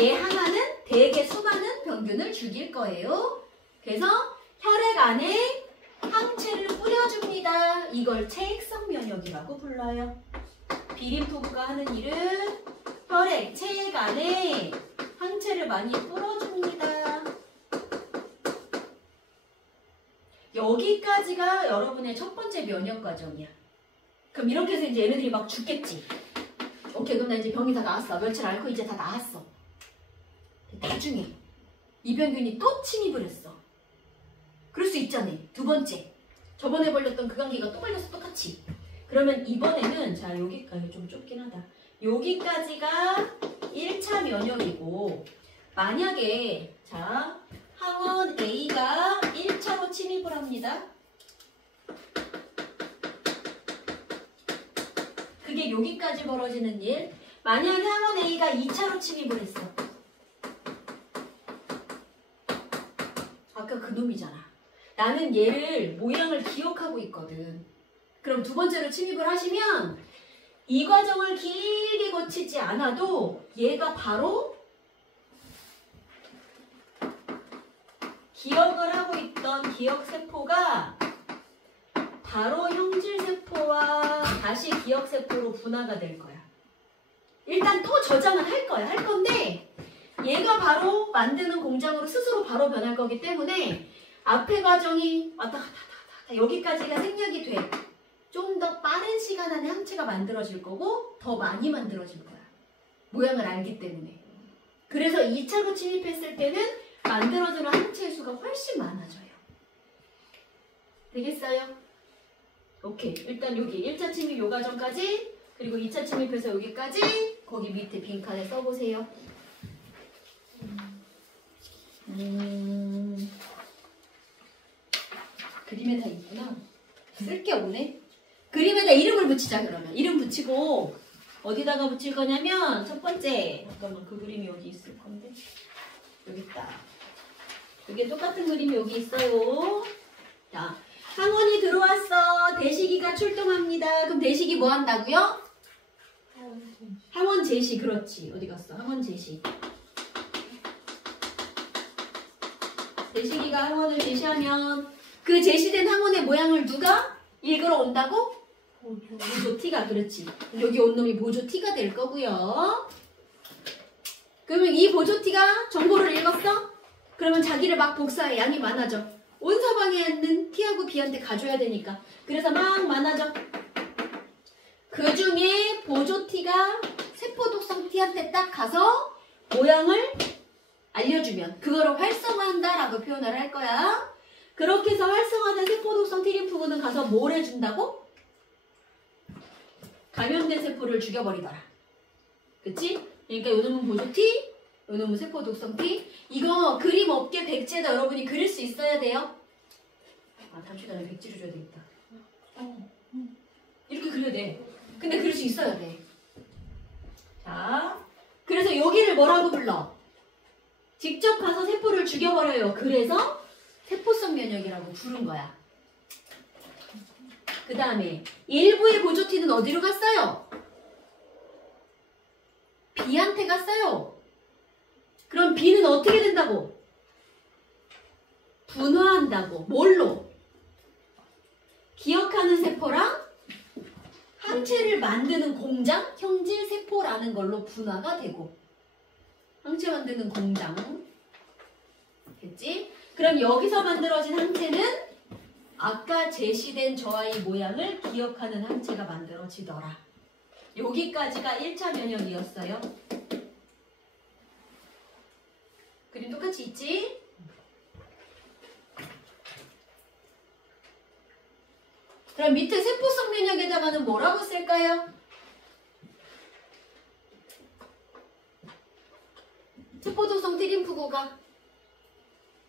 얘 하나는 되게 수많은 병균을 죽일 거예요. 그래서 혈액 안에 항체를 뿌려줍니다. 이걸 체액성 면역이라고 불러요. 비림프구가 하는 일은 혈액, 체액 안에 항체를 많이 뿌려줍니다. 여기까지가 여러분의 첫 번째 면역 과정이야. 그럼 이렇게 해서 이제 얘네들이 막 죽겠지. 오케이, 그럼 나 이제 병이 다 나았어. 며칠 앓고 이제 다 나았어. 나중에 이 병균이 또 침입을 했어. 그럴 수 있잖아. 두 번째. 저번에 걸렸던 그 감기가 또 걸렸어. 똑같이. 그러면 이번에는 자 여기까지 좀 좁긴 하다. 여기까지가 1차 면역이고 만약에 자 항원 A가 1차로 침입을 합니다. 그게 여기까지 벌어지는 일. 만약에 항원 A가 2차로 침입을 했어. 아까 그 놈이잖아. 나는 얘를 모양을 기억하고 있거든. 그럼 두 번째로 침입을 하시면 이 과정을 길게 거치지 않아도 얘가 바로 기억을 하고 있던 기억세포가 바로 형질세포와 다시 기억세포로 분화가 될 거야. 일단 또 저장은 할 거야. 할 건데 얘가 바로 만드는 공장으로 스스로 바로 변할 거기 때문에 앞에 과정이 왔다 갔다 여기까지가 생략이 돼. 좀 더 빠른 시간 안에 항체가 만들어질 거고 더 많이 만들어질 거야. 모양을 알기 때문에. 그래서 2차로 침입했을 때는 만들어지는 항체 수가 훨씬 많아져요. 되겠어요? 오케이. 일단 여기 1차 침입 요 과정까지 그리고 2차 침입해서 여기까지 거기 밑에 빈칸에 써보세요. 그림에 다 있구나. 쓸게 없네. 그림에다 이름을 붙이자 그러면. 이름 붙이고 어디다가 붙일 거냐면 첫 번째 잠깐만 그 그림이 어디 있을 건데 여기 있다. 여기 똑같은 그림이 여기 있어요. 자, 항원이 들어왔어. 대식이가 출동합니다. 그럼 대식이 뭐 한다고요? 항원 제시. 그렇지. 어디 갔어? 항원 제시. 대식이가 항원을 제시하면 그 제시된 항원의 모양을 누가 읽으러 온다고? 보조 T가. 그렇지. 여기 온 놈이 보조 T가 될 거고요. 그러면 이 보조 T가 정보를 읽었어? 그러면 자기를 막 복사해. 양이 많아져. 온 사방에 있는 T하고 B한테 가줘야 되니까. 그래서 막 많아져. 그 중에 보조 T가 세포 독성 T한테 딱 가서 모양을 알려주면 그거를 활성화한다라고 표현을 할 거야. 그렇게 해서 활성화된 세포 독성 T림프구는 가서 뭘 해준다고? 감염된 세포를 죽여버리더라. 그치? 그러니까 요놈은 보조 T, 요놈은 세포 독성 T. 이거 그림 업계 백지에다 여러분이 그릴 수 있어야 돼요. 아, 다음 시간에 백지를 줘야 되겠다. 이렇게 그려야 돼. 근데 그릴 수 있어야 돼. 자, 그래서 여기를 뭐라고 불러? 직접 가서 세포를 죽여버려요. 그래서 세포성 면역이라고 부른 거야. 그 다음에 일부의 보조티는 어디로 갔어요? B한테 갔어요. 그럼 B는 어떻게 된다고? 분화한다고. 뭘로? 기억하는 세포랑 항체를 만드는 공장, 형질세포라는 걸로 분화가 되고, 항체 만드는 공장 됐지? 그럼 여기서 만들어진 항체는 아까 제시된 저 아이 모양을 기억하는 항체가 만들어지더라. 여기까지가 1차 면역이었어요. 그림 똑같이 있지? 그럼 밑에 세포성 면역에다가는 뭐라고 쓸까요? 세포도성 트림프구가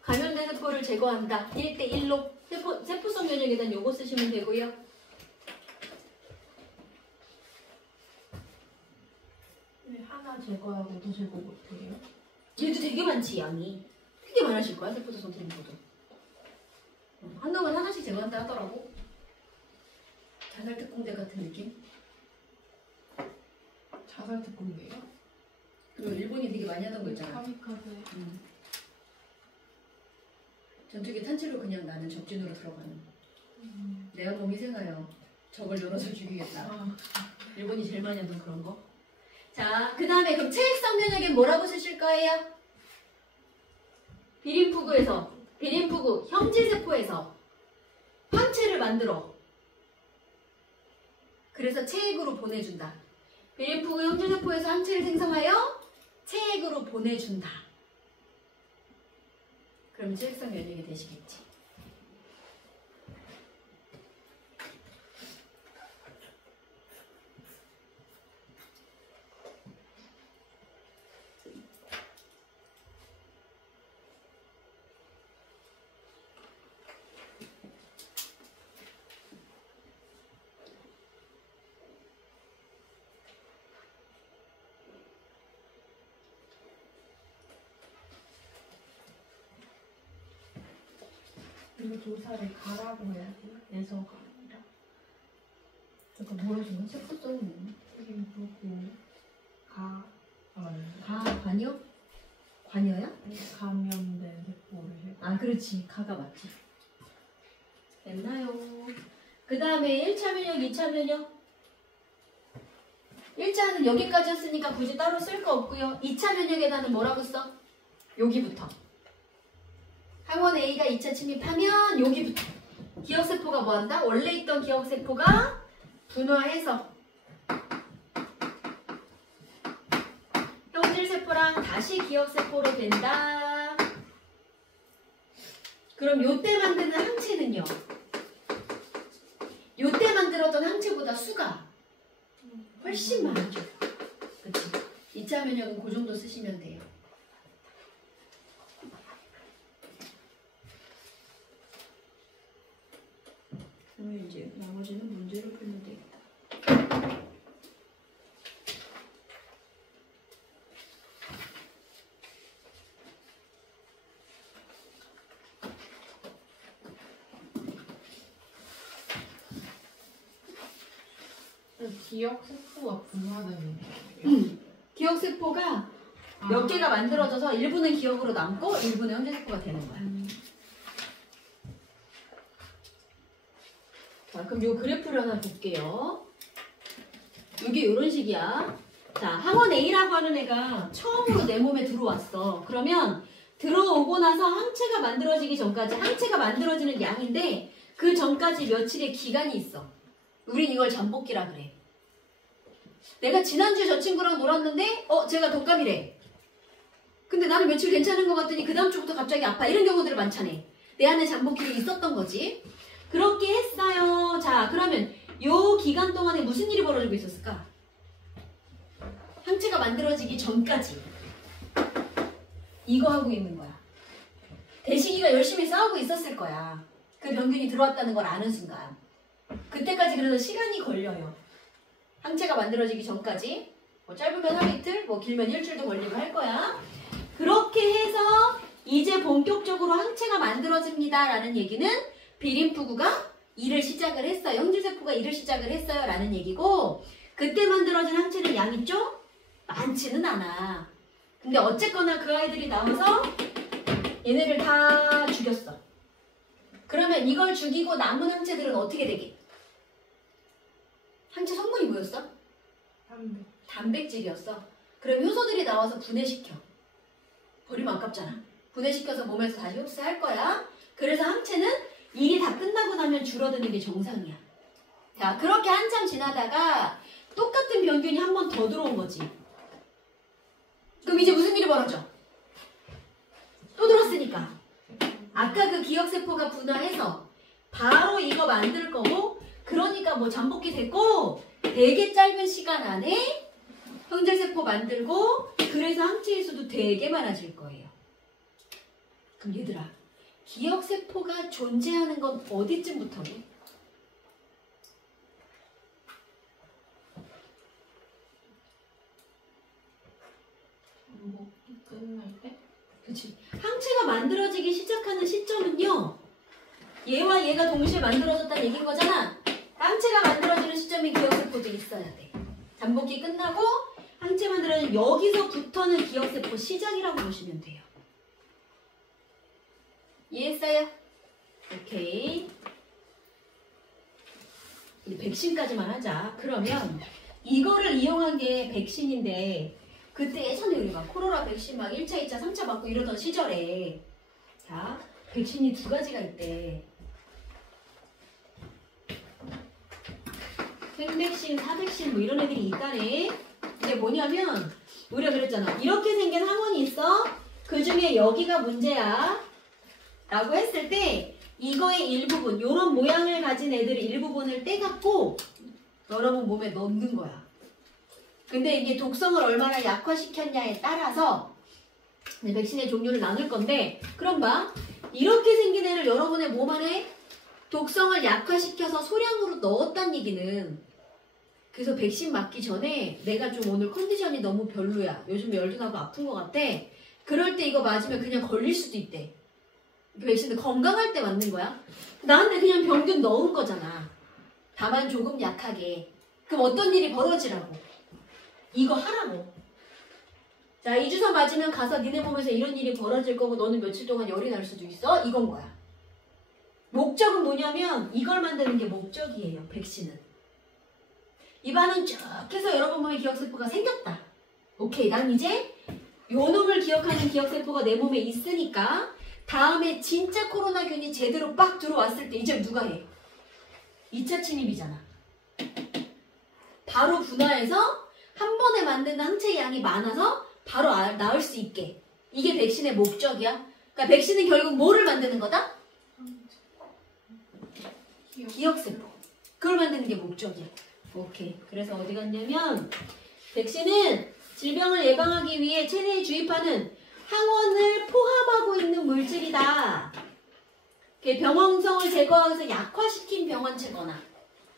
감염된 세포를 제거한다. 1대1로 세포성 면역에다 요거 쓰시면 되고요. 왜 하나 제거하고 또 제거 못해요? 얘도 되게 많지, 양이. 되게 많으실 거야, 세포도성 트림프도. 한동안 하나씩 제거한다 하더라고. 자살특공대 같은 느낌? 자살특공대요? 그 일본이 되게 많이 하던 거 있잖아. 카미카제. 전투기 탄치로 그냥 나는 적진으로 들어가는. 내가 몸이 생하여 적을 열어서 죽이겠다. 일본이 제일 많이 하던 그런 거. 자, 그 다음에 그럼 체액성 면역엔 뭐라고 쓰실 거예요? 비림푸구 형질세포에서 항체를 만들어. 그래서 체액으로 보내준다. 비림푸구 형질세포에서 항체를 생성하여 체액으로 보내준다. 그럼 체액성 면역이 되시겠지. 이거 조사를 가라고 해야지. 내서가 아니라. 잠깐 뭐라 지금 세포성 트림프구 가. 관여? 관여야? 감염된 세포를 해. 아, 그렇지. 가가 맞지. 됐나요? 그 다음에 1차 면역, 2차 면역. 1차는 여기까지였으니까 굳이 따로 쓸 거 없고요. 2차 면역에다는 뭐라고 써? 여기부터. 항원 A가 2차 침입하면 여기부터. 기억세포가 뭐한다? 원래 있던 기억세포가 분화해서 형질세포랑 다시 기억세포로 된다. 그럼 요때 만드는 항체는요? 요때 만들었던 항체보다 수가 훨씬 많죠. 그치? 2차 면역은 그 정도 쓰시면 돼요. 그러면 이제 나머지는 문제를 풀면 되겠다. 기억세포가 분화되는 거예요? 기억세포가 몇 개가 만들어져서 일부는 기억으로 남고 일부는 형제세포가 되는 거야. 자, 그럼 요 그래프를 하나 볼게요. 이게 이런 식이야. 자, 항원 A라고 하는 애가 처음으로 내 몸에 들어왔어. 그러면 들어오고 나서 항체가 만들어지기 전까지, 항체가 만들어지는 양인데 그 전까지 며칠의 기간이 있어. 우린 이걸 잠복기라 그래. 내가 지난주에 저 친구랑 놀았는데 쟤가 독감이래. 근데 나는 며칠 괜찮은 것 같더니 그 다음 주부터 갑자기 아파. 이런 경우들이 많잖아. 내 안에 잠복기가 있었던 거지. 그렇게 했어요. 자, 그러면 요 기간 동안에 무슨 일이 벌어지고 있었을까? 항체가 만들어지기 전까지 이거 하고 있는 거야. 대식이가 열심히 싸우고 있었을 거야. 그 병균이 들어왔다는 걸 아는 순간. 그때까지 그래서 시간이 걸려요. 항체가 만들어지기 전까지. 뭐 짧으면 하루 이틀, 뭐 길면 일주일도 걸리고 할 거야. 그렇게 해서 이제 본격적으로 항체가 만들어집니다 라는 얘기는 비림프구가 일을 시작을 했어요. 형질세포가 일을 시작을 했어요 라는 얘기고, 그때 만들어진 항체는 양이 좀 많지는 않아. 근데 어쨌거나 그 아이들이 나와서 얘네를 다 죽였어. 그러면 이걸 죽이고 남은 항체들은 어떻게 되게? 항체 성분이 뭐였어? 단백질이었어. 그럼 효소들이 나와서 분해시켜. 버리면 아깝잖아. 분해시켜서 몸에서 다시 흡수할 거야. 그래서 항체는 일이 다 끝나고 나면 줄어드는 게 정상이야. 자, 그렇게 한참 지나다가 똑같은 병균이 한 번 더 들어온 거지. 그럼 이제 무슨 일이 벌어져? 또 들었으니까. 아까 그 기억세포가 분화해서 바로 이거 만들 거고, 그러니까 뭐 잠복기 됐고 되게 짧은 시간 안에 형질세포 만들고, 그래서 항체의 수도 되게 많아질 거예요. 그럼 얘들아, 기억세포가 존재하는 건 어디쯤부터니? 잠복기 끝날 때? 그치. 항체가 만들어지기 시작하는 시점은요, 얘와 얘가 동시에 만들어졌다는 얘기인 거잖아. 항체가 만들어지는 시점에 기억세포도 있어야 돼. 잠복기 끝나고 항체 만들어지는 여기서부터는 기억세포 시작이라고 보시면 돼요. 이해했어요? 오케이. 이제 백신까지만 하자. 그러면 이거를 이용한 게 백신인데, 그때 예전에 우리 막 코로나 백신 막 1차, 2차, 3차 맞고 이러던 시절에, 자, 백신이 두 가지가 있대. 생백신, 사백신 뭐 이런 애들이 있다네. 이게 뭐냐면 우리가 그랬잖아. 이렇게 생긴 항원이 있어. 그 중에 여기가 문제야 라고 했을 때 이거의 일부분, 요런 모양을 가진 애들의 일부분을 떼갖고 여러분 몸에 넣는 거야. 근데 이게 독성을 얼마나 약화시켰냐에 따라서 백신의 종류를 나눌 건데, 그럼 봐. 이렇게 생긴 애를 여러분의 몸 안에 독성을 약화시켜서 소량으로 넣었다는 얘기는, 그래서 백신 맞기 전에 내가 좀 오늘 컨디션이 너무 별로야. 요즘 열도 나고 아픈 것 같아. 그럴 때 이거 맞으면 그냥 걸릴 수도 있대. 백신은 건강할 때 맞는 거야. 나한테 그냥 병균 넣은 거잖아. 다만 조금 약하게. 그럼 어떤 일이 벌어지라고? 이거 하라고. 자, 이 주사 맞으면 가서 니네 몸에서 이런 일이 벌어질 거고 너는 며칠 동안 열이 날 수도 있어. 이건 거야. 목적은 뭐냐면 이걸 만드는 게 목적이에요. 백신은. 입안은 쭉 해서 여러분 몸에 기억세포가 생겼다. 오케이, 난 이제 요 놈을 기억하는 기억세포가 내 몸에 있으니까 다음에 진짜 코로나균이 제대로 빡 들어왔을 때 이제 누가 해? 2차 침입이잖아. 바로 분화해서 한 번에 만드는 항체 양이 많아서 바로 나을 수 있게. 이게 백신의 목적이야. 그러니까 백신은 결국 뭐를 만드는 거다? 기억세포. 그걸 만드는 게 목적이야. 오케이. 그래서 어디 갔냐면 백신은 질병을 예방하기 위해 체내에 주입하는 항원을 포함하고 있는 물질이다. 병원성을 제거해서 약화시킨 병원체거나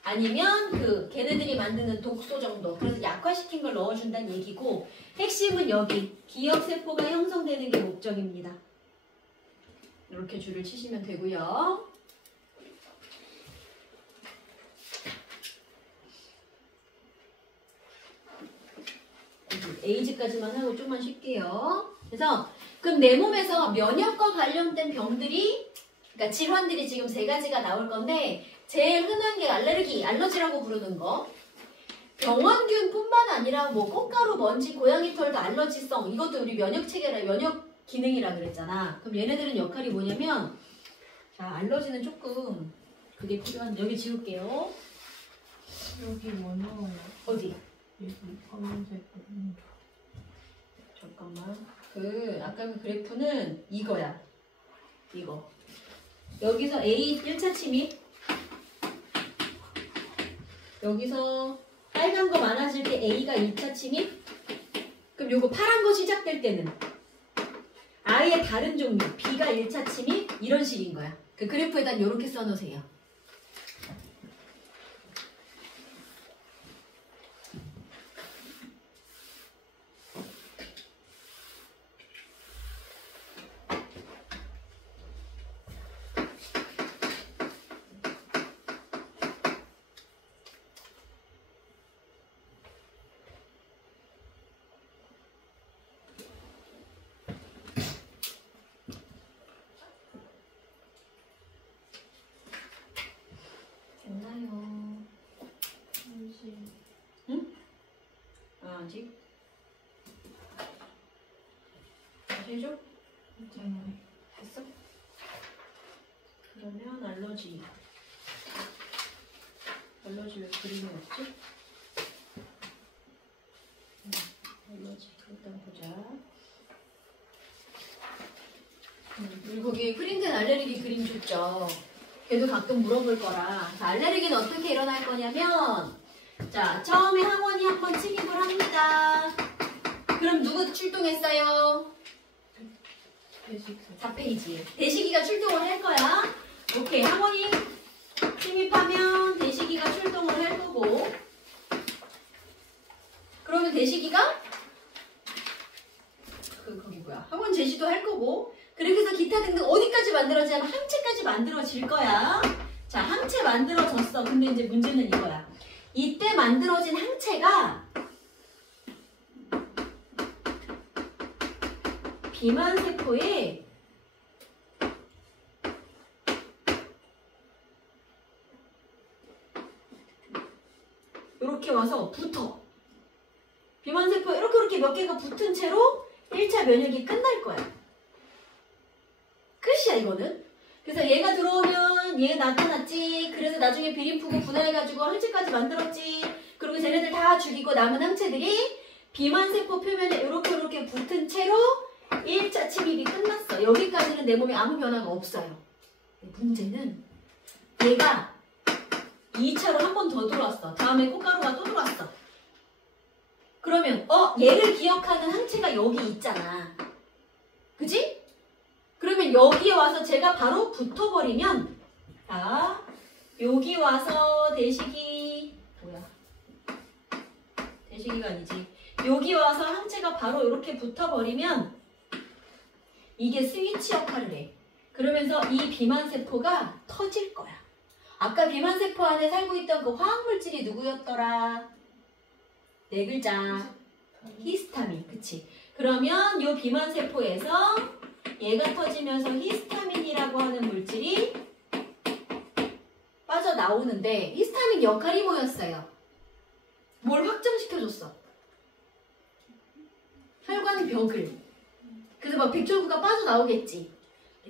아니면 걔네들이 만드는 독소 정도, 그래서 약화시킨 걸 넣어준다는 얘기고, 핵심은 여기 기억세포가 형성되는 게 목적입니다. 이렇게 줄을 치시면 되고요. 에이즈까지만 하고 좀만 쉴게요. 그래서 그럼 내 몸에서 면역과 관련된 병들이, 그러니까 질환들이 지금 3가지가 나올 건데, 제일 흔한 게 알러지라고 부르는 거. 병원균뿐만 아니라 뭐 꽃가루, 먼지, 고양이 털도 알러지성, 이것도 우리 면역체계라 면역 기능이라 그랬잖아. 그럼 얘네들은 역할이 뭐냐면, 자, 알러지는 조금 그게 필요한, 여기 지울게요. 여기 뭐 나와요? 어디? 여기 검은색. 잠깐만. 아까 그 그래프는 이거야. 이거. 여기서 A 1차 침입. 여기서 빨간 거 많아질 때 A가 2차 침입. 그럼 요거 파란 거 시작될 때는 아예 다른 종류 B가 1차 침입. 이런 식인 거야. 그 그래프에다 이렇게 써놓으세요. 됐나요? 응? 아직? 다시 해줘? 됐어? 그러면 알러지 왜 그림이 없지? 알러지 일단 보자. 우리 거기 프린트 알레르기 그림 줬죠? 걔도 가끔 물어볼 거라. 자, 알레르기는 어떻게 일어날 거냐면, 자, 처음에 항원이 한번 침입을 합니다. 그럼 누구 출동했어요? 4페이지. 대시기가 출동을 할 거야. 오케이. 항원이 침입하면 대시기가 출동을 할 거고, 그러면 대시기가 거기 뭐야? 항원 제시도 할 거고, 그렇게 해서 기타 등등 어디까지 만들어지냐면 항체까지 만들어질 거야. 자, 항체 만들어졌어. 근데 이제 문제는 이거야. 이때 만들어진 항체가 비만세포에 이렇게 와서 붙어. 비만세포에 이렇게 몇 개가 붙은 채로 1차 면역이 끝날 거야. 끝이야 이거는. 그래서 얘가 들어오면 얘 나타났지. 그래서 나중에 비림프고 분해해가지고 항체까지 만들었지. 그리고 쟤네들 다 죽이고 남은 항체들이 비만세포 표면에 이렇게 붙은 채로 1차 침입이 끝났어. 여기까지는 내 몸에 아무 변화가 없어요. 문제는 얘가 2차로 한 번 더 들어왔어. 다음에 꽃가루가 또 들어왔어. 그러면 얘를 기억하는 항체가 여기 있잖아. 그치? 그러면 여기에 와서 제가 바로 붙어버리면, 자, 여기 와서 대시기, 대시기가 아니지. 여기 와서 항체가 바로 이렇게 붙어버리면 이게 스위치 역할을 해. 그러면서 이 비만세포가 터질 거야. 아까 비만세포 안에 살고 있던 그 화학물질이 누구였더라? 네 글자. 히스타민. 그치? 그러면 이 비만세포에서 얘가 터지면서 히스타민이라고 하는 물질이 빠져나오는데 히스타민 역할이 뭐였어요? 뭘 확장시켜줬어? 혈관 벽을. 그래서 막 백혈구가 빠져나오겠지.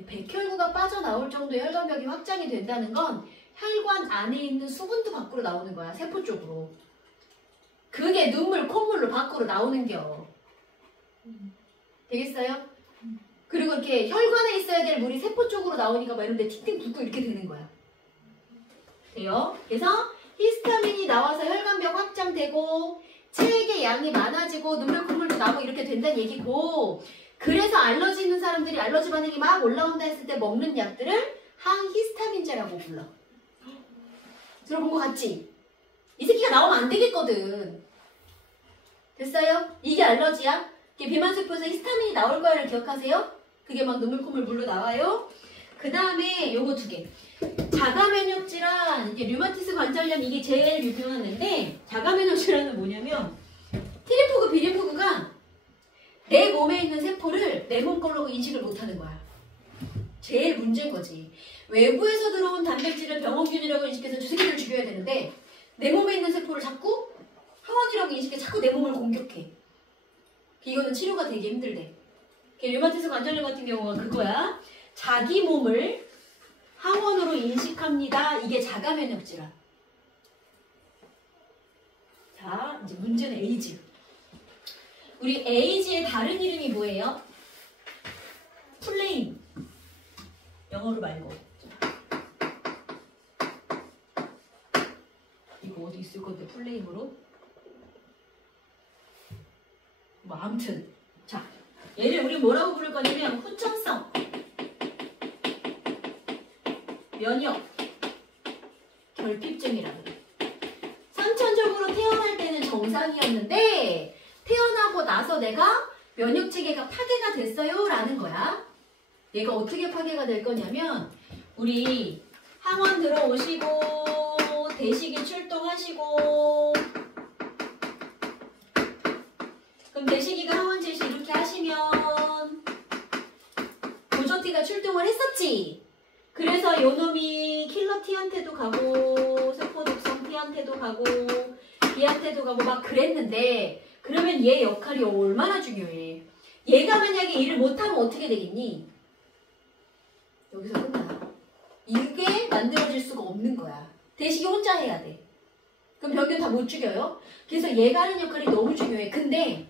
백혈구가 빠져나올 정도의 혈관벽이 확장이 된다는 건 혈관 안에 있는 수분도 밖으로 나오는 거야. 세포 쪽으로. 그게 눈물, 콧물로 밖으로 나오는겨. 되겠어요? 그리고 이렇게 혈관에 있어야 될 물이 세포 쪽으로 나오니까 막 이런데 팅팅 붓고 이렇게 되는 거야. 돼요? 그래서 히스타민이 나와서 혈관벽 확장되고 체액의 양이 많아지고 눈물, 콧물도 나고 이렇게 된다는 얘기고, 그래서 알러지 있는 사람들이 알러지 반응이 막 올라온다 했을 때 먹는 약들을 항히스타민제라고 불러. 들어본 거 같지? 이 새끼가 나오면 안 되겠거든. 됐어요? 이게 알러지야? 이게 비만세포에서 히스타민이 나올 거야를 기억하세요? 그게 막 눈물, 콧물, 물로 나와요. 그 다음에 요거 2개. 자가면역질환, 이게 류마티스 관절염, 이게 제일 유명한데, 자가면역질환은 뭐냐면 티리푸그, 비리푸그가 내 몸에 있는 세포를 내 몸 걸로 인식을 못하는 거야. 제일 문제인 거지. 외부에서 들어온 단백질을 병원균이라고 인식해서 저 새끼를 죽여야 되는데 내 몸에 있는 세포를 자꾸 항원이라고 인식해 자꾸 내 몸을 공격해. 이거는 치료가 되게 힘들대. 류마티스 관절염 같은 경우가 그거야. 자기 몸을 항원으로 인식합니다. 이게 자가면역질환. 자, 이제 문제는 에이즈. 우리 에이즈의 다른 이름이 뭐예요? 플레임. 영어로 말고. 이거 어디 있을 건데 플레임으로? 뭐 아무튼 자, 얘를 우리 뭐라고 부를 거냐면 후천성 면역 결핍증이라고 그래. 선천적으로 태어날 때는 정상이었는데 태어나고 나서 내가 면역 체계가 파괴가 됐어요 라는 거야. 얘가 어떻게 파괴가 될 거냐면 우리 항원 들어오시고 대식이 출동하시고 그럼 대식이가 항원 제시 이렇게 하시면 보조티가 출동을 했었지. 그래서 요놈이 킬러 T한테도 가고 세포 독성 T한테도 가고 B한테도 가고 막 그랬는데 그러면 얘 역할이 얼마나 중요해. 얘가 만약에 일을 못하면 어떻게 되겠니? 여기서 끝나. 이게 만들어질 수가 없는 거야. 대식이 혼자 해야 돼. 그럼 병균 다 못 죽여요. 그래서 얘가 하는 역할이 너무 중요해. 근데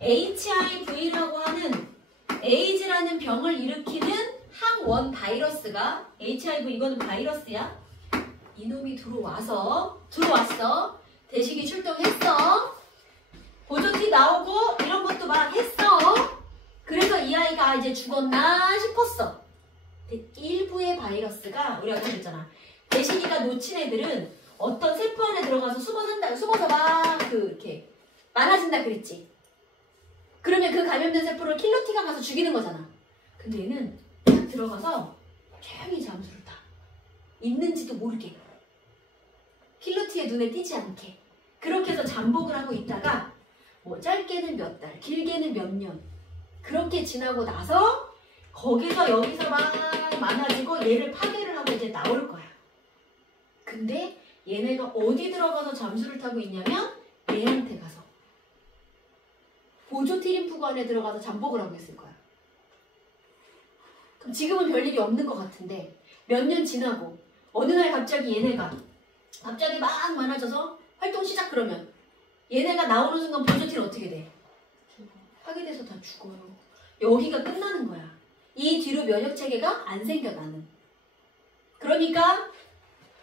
HIV라고 하는 에이즈라는 병을 일으키는 항원 바이러스가 HIV 이거는 바이러스야. 이놈이 들어왔어. 대식이 출동했어. 보조티 나오고 이런 것도 막 했어. 그래서 이 아이가 이제 죽었나 싶었어. 일부의 바이러스가 우리가 아까 그랬잖아. 대식이가 놓친 애들은 어떤 세포 안에 들어가서 숨어서 막 이렇게 많아진다 그랬지. 그러면 그 감염된 세포를 킬러티가 가서 죽이는 거잖아. 근데 얘는 딱 들어가서 조용히 잠수를 타. 있는지도 모르게. 킬러티의 눈에 띄지 않게. 그렇게 해서 잠복을 하고 있다가 뭐 짧게는 몇 달, 길게는 몇 년 그렇게 지나고 나서 거기서 여기서 막 많아지고 얘를 파괴를 하고 이제 나올 거야. 근데 얘네가 어디 들어가서 잠수를 타고 있냐면 얘한테 가서 보조 티림프구 안에 들어가서 잠복을 하고 있을 거야. 그럼 지금은 별일이 없는 것 같은데 몇 년 지나고 어느 날 갑자기 얘네가 갑자기 막 많아져서 활동 시작 그러면 얘네가 나오는 순간 보조티는 어떻게 돼? 파괴돼서 다 죽어요. 여기가 끝나는 거야. 이 뒤로 면역체계가 안 생겨 나는. 그러니까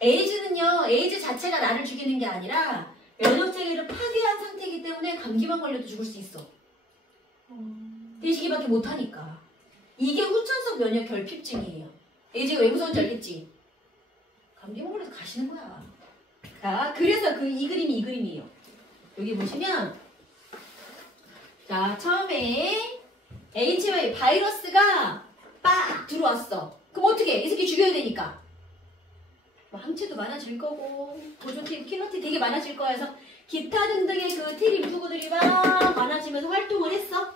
에이즈는요. 에이즈 자체가 나를 죽이는 게 아니라 면역체계를 파괴한 상태이기 때문에 감기만 걸려도 죽을 수 있어. 대식이밖에 못하니까. 이게 후천성 면역 결핍증이에요. 에이즈가 왜 무서운지 알겠지? 감기만 걸려서 가시는 거야. 자, 그래서 이 그림이 이 그림이에요. 여기 보시면 자 처음에 HIV 바이러스가 빡 들어왔어. 그럼 어떻게? 이 새끼 죽여야 되니까. 뭐 항체도 많아질 거고 보조티, 킬러티 되게 많아질 거야. 해서 기타 등등의 그 T림프구들이 막 많아지면서 활동을 했어.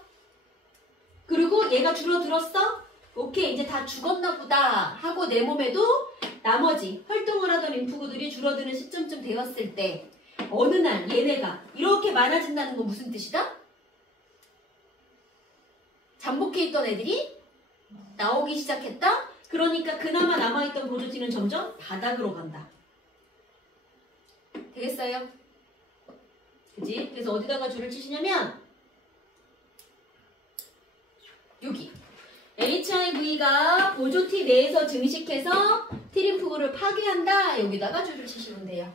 그리고 얘가 줄어들었어. 오케이 이제 다 죽었나 보다 하고 내 몸에도 나머지 활동을 하던 림프구들이 줄어드는 시점쯤 되었을 때 어느 날 얘네가 이렇게 많아진다는 건 무슨 뜻이다? 잠복해 있던 애들이 나오기 시작했다? 그러니까 그나마 남아있던 보조티는 점점 바닥으로 간다. 되겠어요? 그지? 그래서 어디다가 줄을 치시냐면 여기 HIV가 보조티 내에서 증식해서 T림프구를 파괴한다. 여기다가 줄을 치시면 돼요.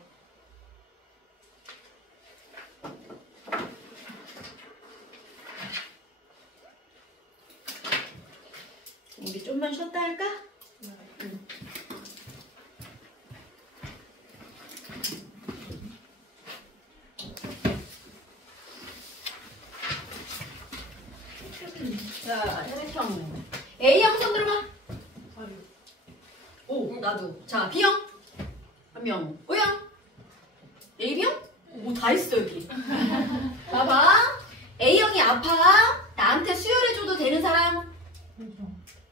우리 좀만 쉬었다 할까? 응. 자, 혈액형. A형 손 들어봐. 오, 나도. 자, B형. 한 명. O형. AB형? 오, 다 있어, 여기. 봐봐. A형이 아파. 나한테 수혈해줘도 되는 사람?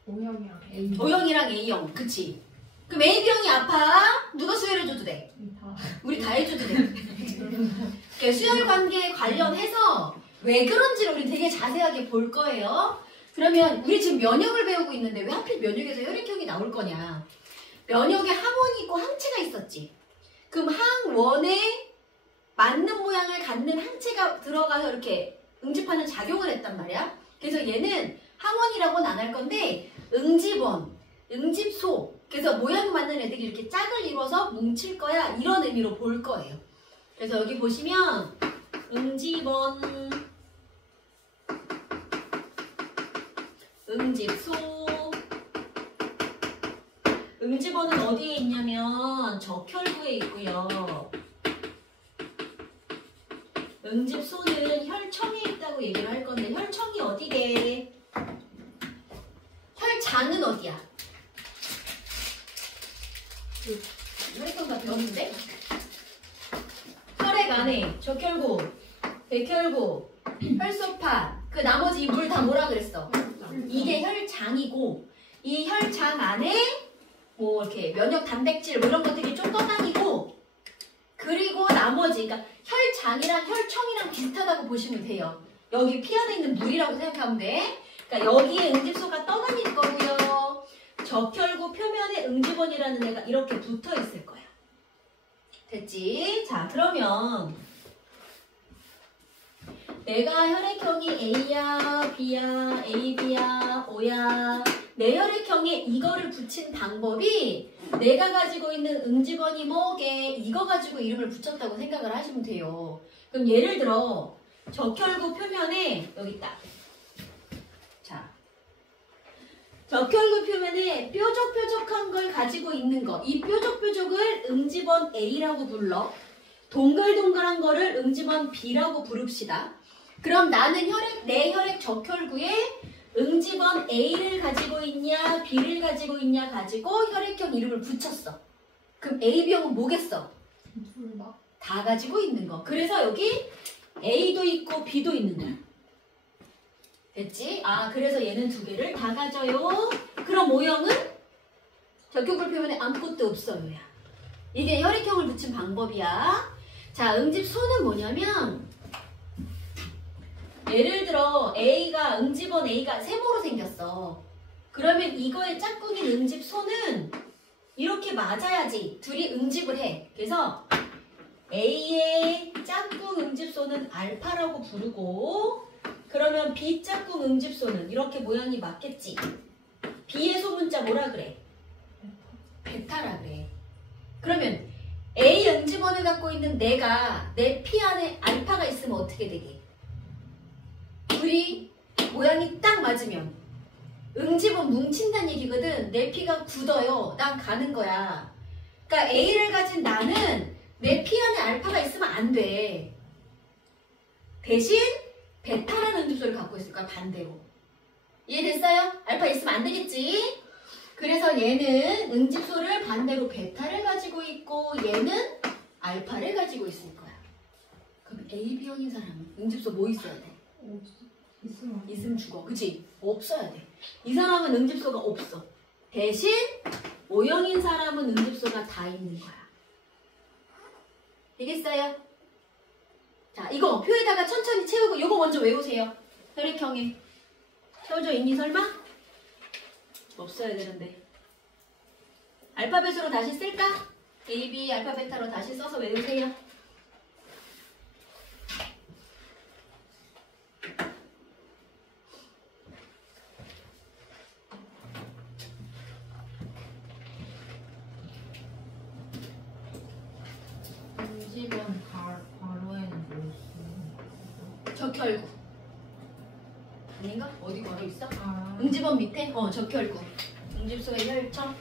O형이랑 A형. O형이랑 A형. 그치? 그럼 AB형이 아파. 누가 수혈해줘도 돼? 우리 다 해줘도 돼. 그러니까 수혈 관계에 관련해서 왜 그런지를 우리 되게 자세하게 볼 거예요. 그러면 우리 지금 면역을 배우고 있는데 왜 하필 면역에서 혈액형이 나올 거냐. 면역에 항원이 있고 항체가 있었지. 그럼 항원에 맞는 모양을 갖는 항체가 들어가서 이렇게 응집하는 작용을 했단 말이야. 그래서 얘는 항원이라고는 안 할 건데 응집원, 응집소. 그래서 모양 맞는 애들이 이렇게 짝을 이뤄서 뭉칠 거야. 이런 의미로 볼 거예요. 그래서 여기 보시면 응집원, 응집소, 응집원은 어디에 있냐면 적혈구에 있고요. 응집소는 혈청에 있다고 얘기를 할 건데 혈청이 어디게? 혈장은 어디야? 혈액형 다 배웠는데? 혈액 안에 적혈구, 백혈구, 혈소판 그 나머지 물 다 뭐라 그랬어? 이게 혈장이고 이 혈장 안에 뭐 이렇게 면역 단백질 뭐 이런 것들이 좀 떠다니고 그리고 나머지 그러니까 혈장이랑 혈청이랑 비슷하다고 보시면 돼요. 여기 피 안에 있는 물이라고 생각하면 돼. 그러니까 여기에 응집소가 떠다닐 거고요. 적혈구 표면에 응집원이라는 애가 이렇게 붙어 있을 거야. 됐지? 자, 그러면 내가 혈액형이 A야, B야, AB야, O야 내 혈액형에 이거를 붙인 방법이 내가 가지고 있는 응집원이 뭐게 이거 가지고 이름을 붙였다고 생각을 하시면 돼요. 그럼 예를 들어 적혈구 표면에 여기 있다. 자, 적혈구 표면에 뾰족뾰족한 걸 가지고 있는 거. 이 뾰족뾰족을 응집원 A라고 불러. 동글동글한 거를 응집원 B라고 부릅시다. 그럼 나는 내 혈액 적혈구에 응집원 A를 가지고 있냐 B를 가지고 있냐 가지고 혈액형 이름을 붙였어. 그럼 A, B형은 뭐겠어? 둘 다. 다 가지고 있는 거. 그래서 여기 A도 있고 B도 있는 거야. 됐지? 아, 그래서 얘는 두 개를 다 가져요. 그럼 O형은 적혈구 표면에 아무것도 없어요. 이게 혈액형을 붙인 방법이야. 자, 응집소는 뭐냐면 예를 들어 응집원 A가 세모로 생겼어. 그러면 이거의 짝꿍인 응집소는 이렇게 맞아야지 둘이 응집을 해. 그래서 A의 짝꿍 응집소는 알파라고 부르고 그러면 B 짝꿍 응집소는 이렇게 모양이 맞겠지. B의 소문자 뭐라 그래? 베타라 그래. 그러면 A 응집원을 갖고 있는 내가 내 피 안에 알파가 있으면 어떻게 되게? 둘이 모양이 딱 맞으면 응집원 뭉친다는 얘기거든. 내 피가 굳어요. 난 가는 거야. 그러니까 A를 가진 나는 내 피 안에 알파가 있으면 안 돼. 대신 베타라는 응집소를 갖고 있을 거야. 반대로. 이해됐어요? 알파 있으면 안 되겠지? 그래서 얘는 응집소를 반대로 베타를 가지고 있고 얘는 알파를 가지고 있을 거야. 그럼 AB형인 사람은 응집소 뭐 있어야 돼? 있으면 죽어. 그치? 없어야 돼. 이 사람은 응집소가 없어. 대신 O형인 사람은 응집소가 다 있는 거야. 되겠어요? 자, 이거 표에다가 천천히 채우고 이거 먼저 외우세요. 혈액형에. 채워져 있니 설마? 없어야 되는데. 알파벳으로 다시 쓸까? A, B, 알파, 베타로 다시 써서 외우세요. 응집원 괄호에는 뭐 있어? 적혈구. 아닌가? 어디 괄호 있어? 아. 응집원 밑에? 적혈구. 응집소의 혈청.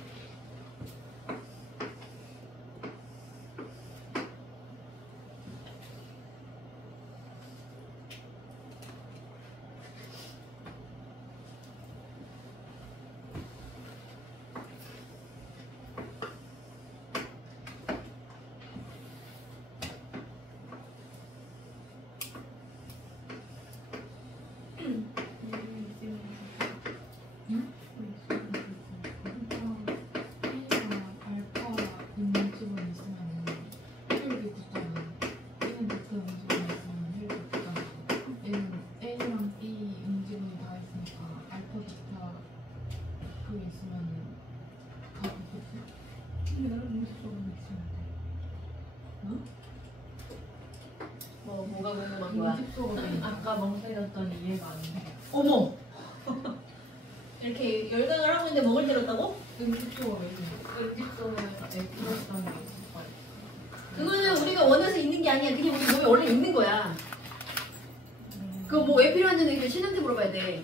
뭐가 궁금한 거야? 응집소가 아까 멍때렸더니 이해가 안 돼. 어머! 이렇게 열강을 하고 있는데 멍을 때렸다고? 응집소가 왜 있어? 응집소에 F였던 게 있어. 그거는 우리가 원해서 있는 게 아니야. 그냥 우리 몸에 원래 있는 거야. 그거 뭐 왜 필요한지는 신한테 물어봐야 돼.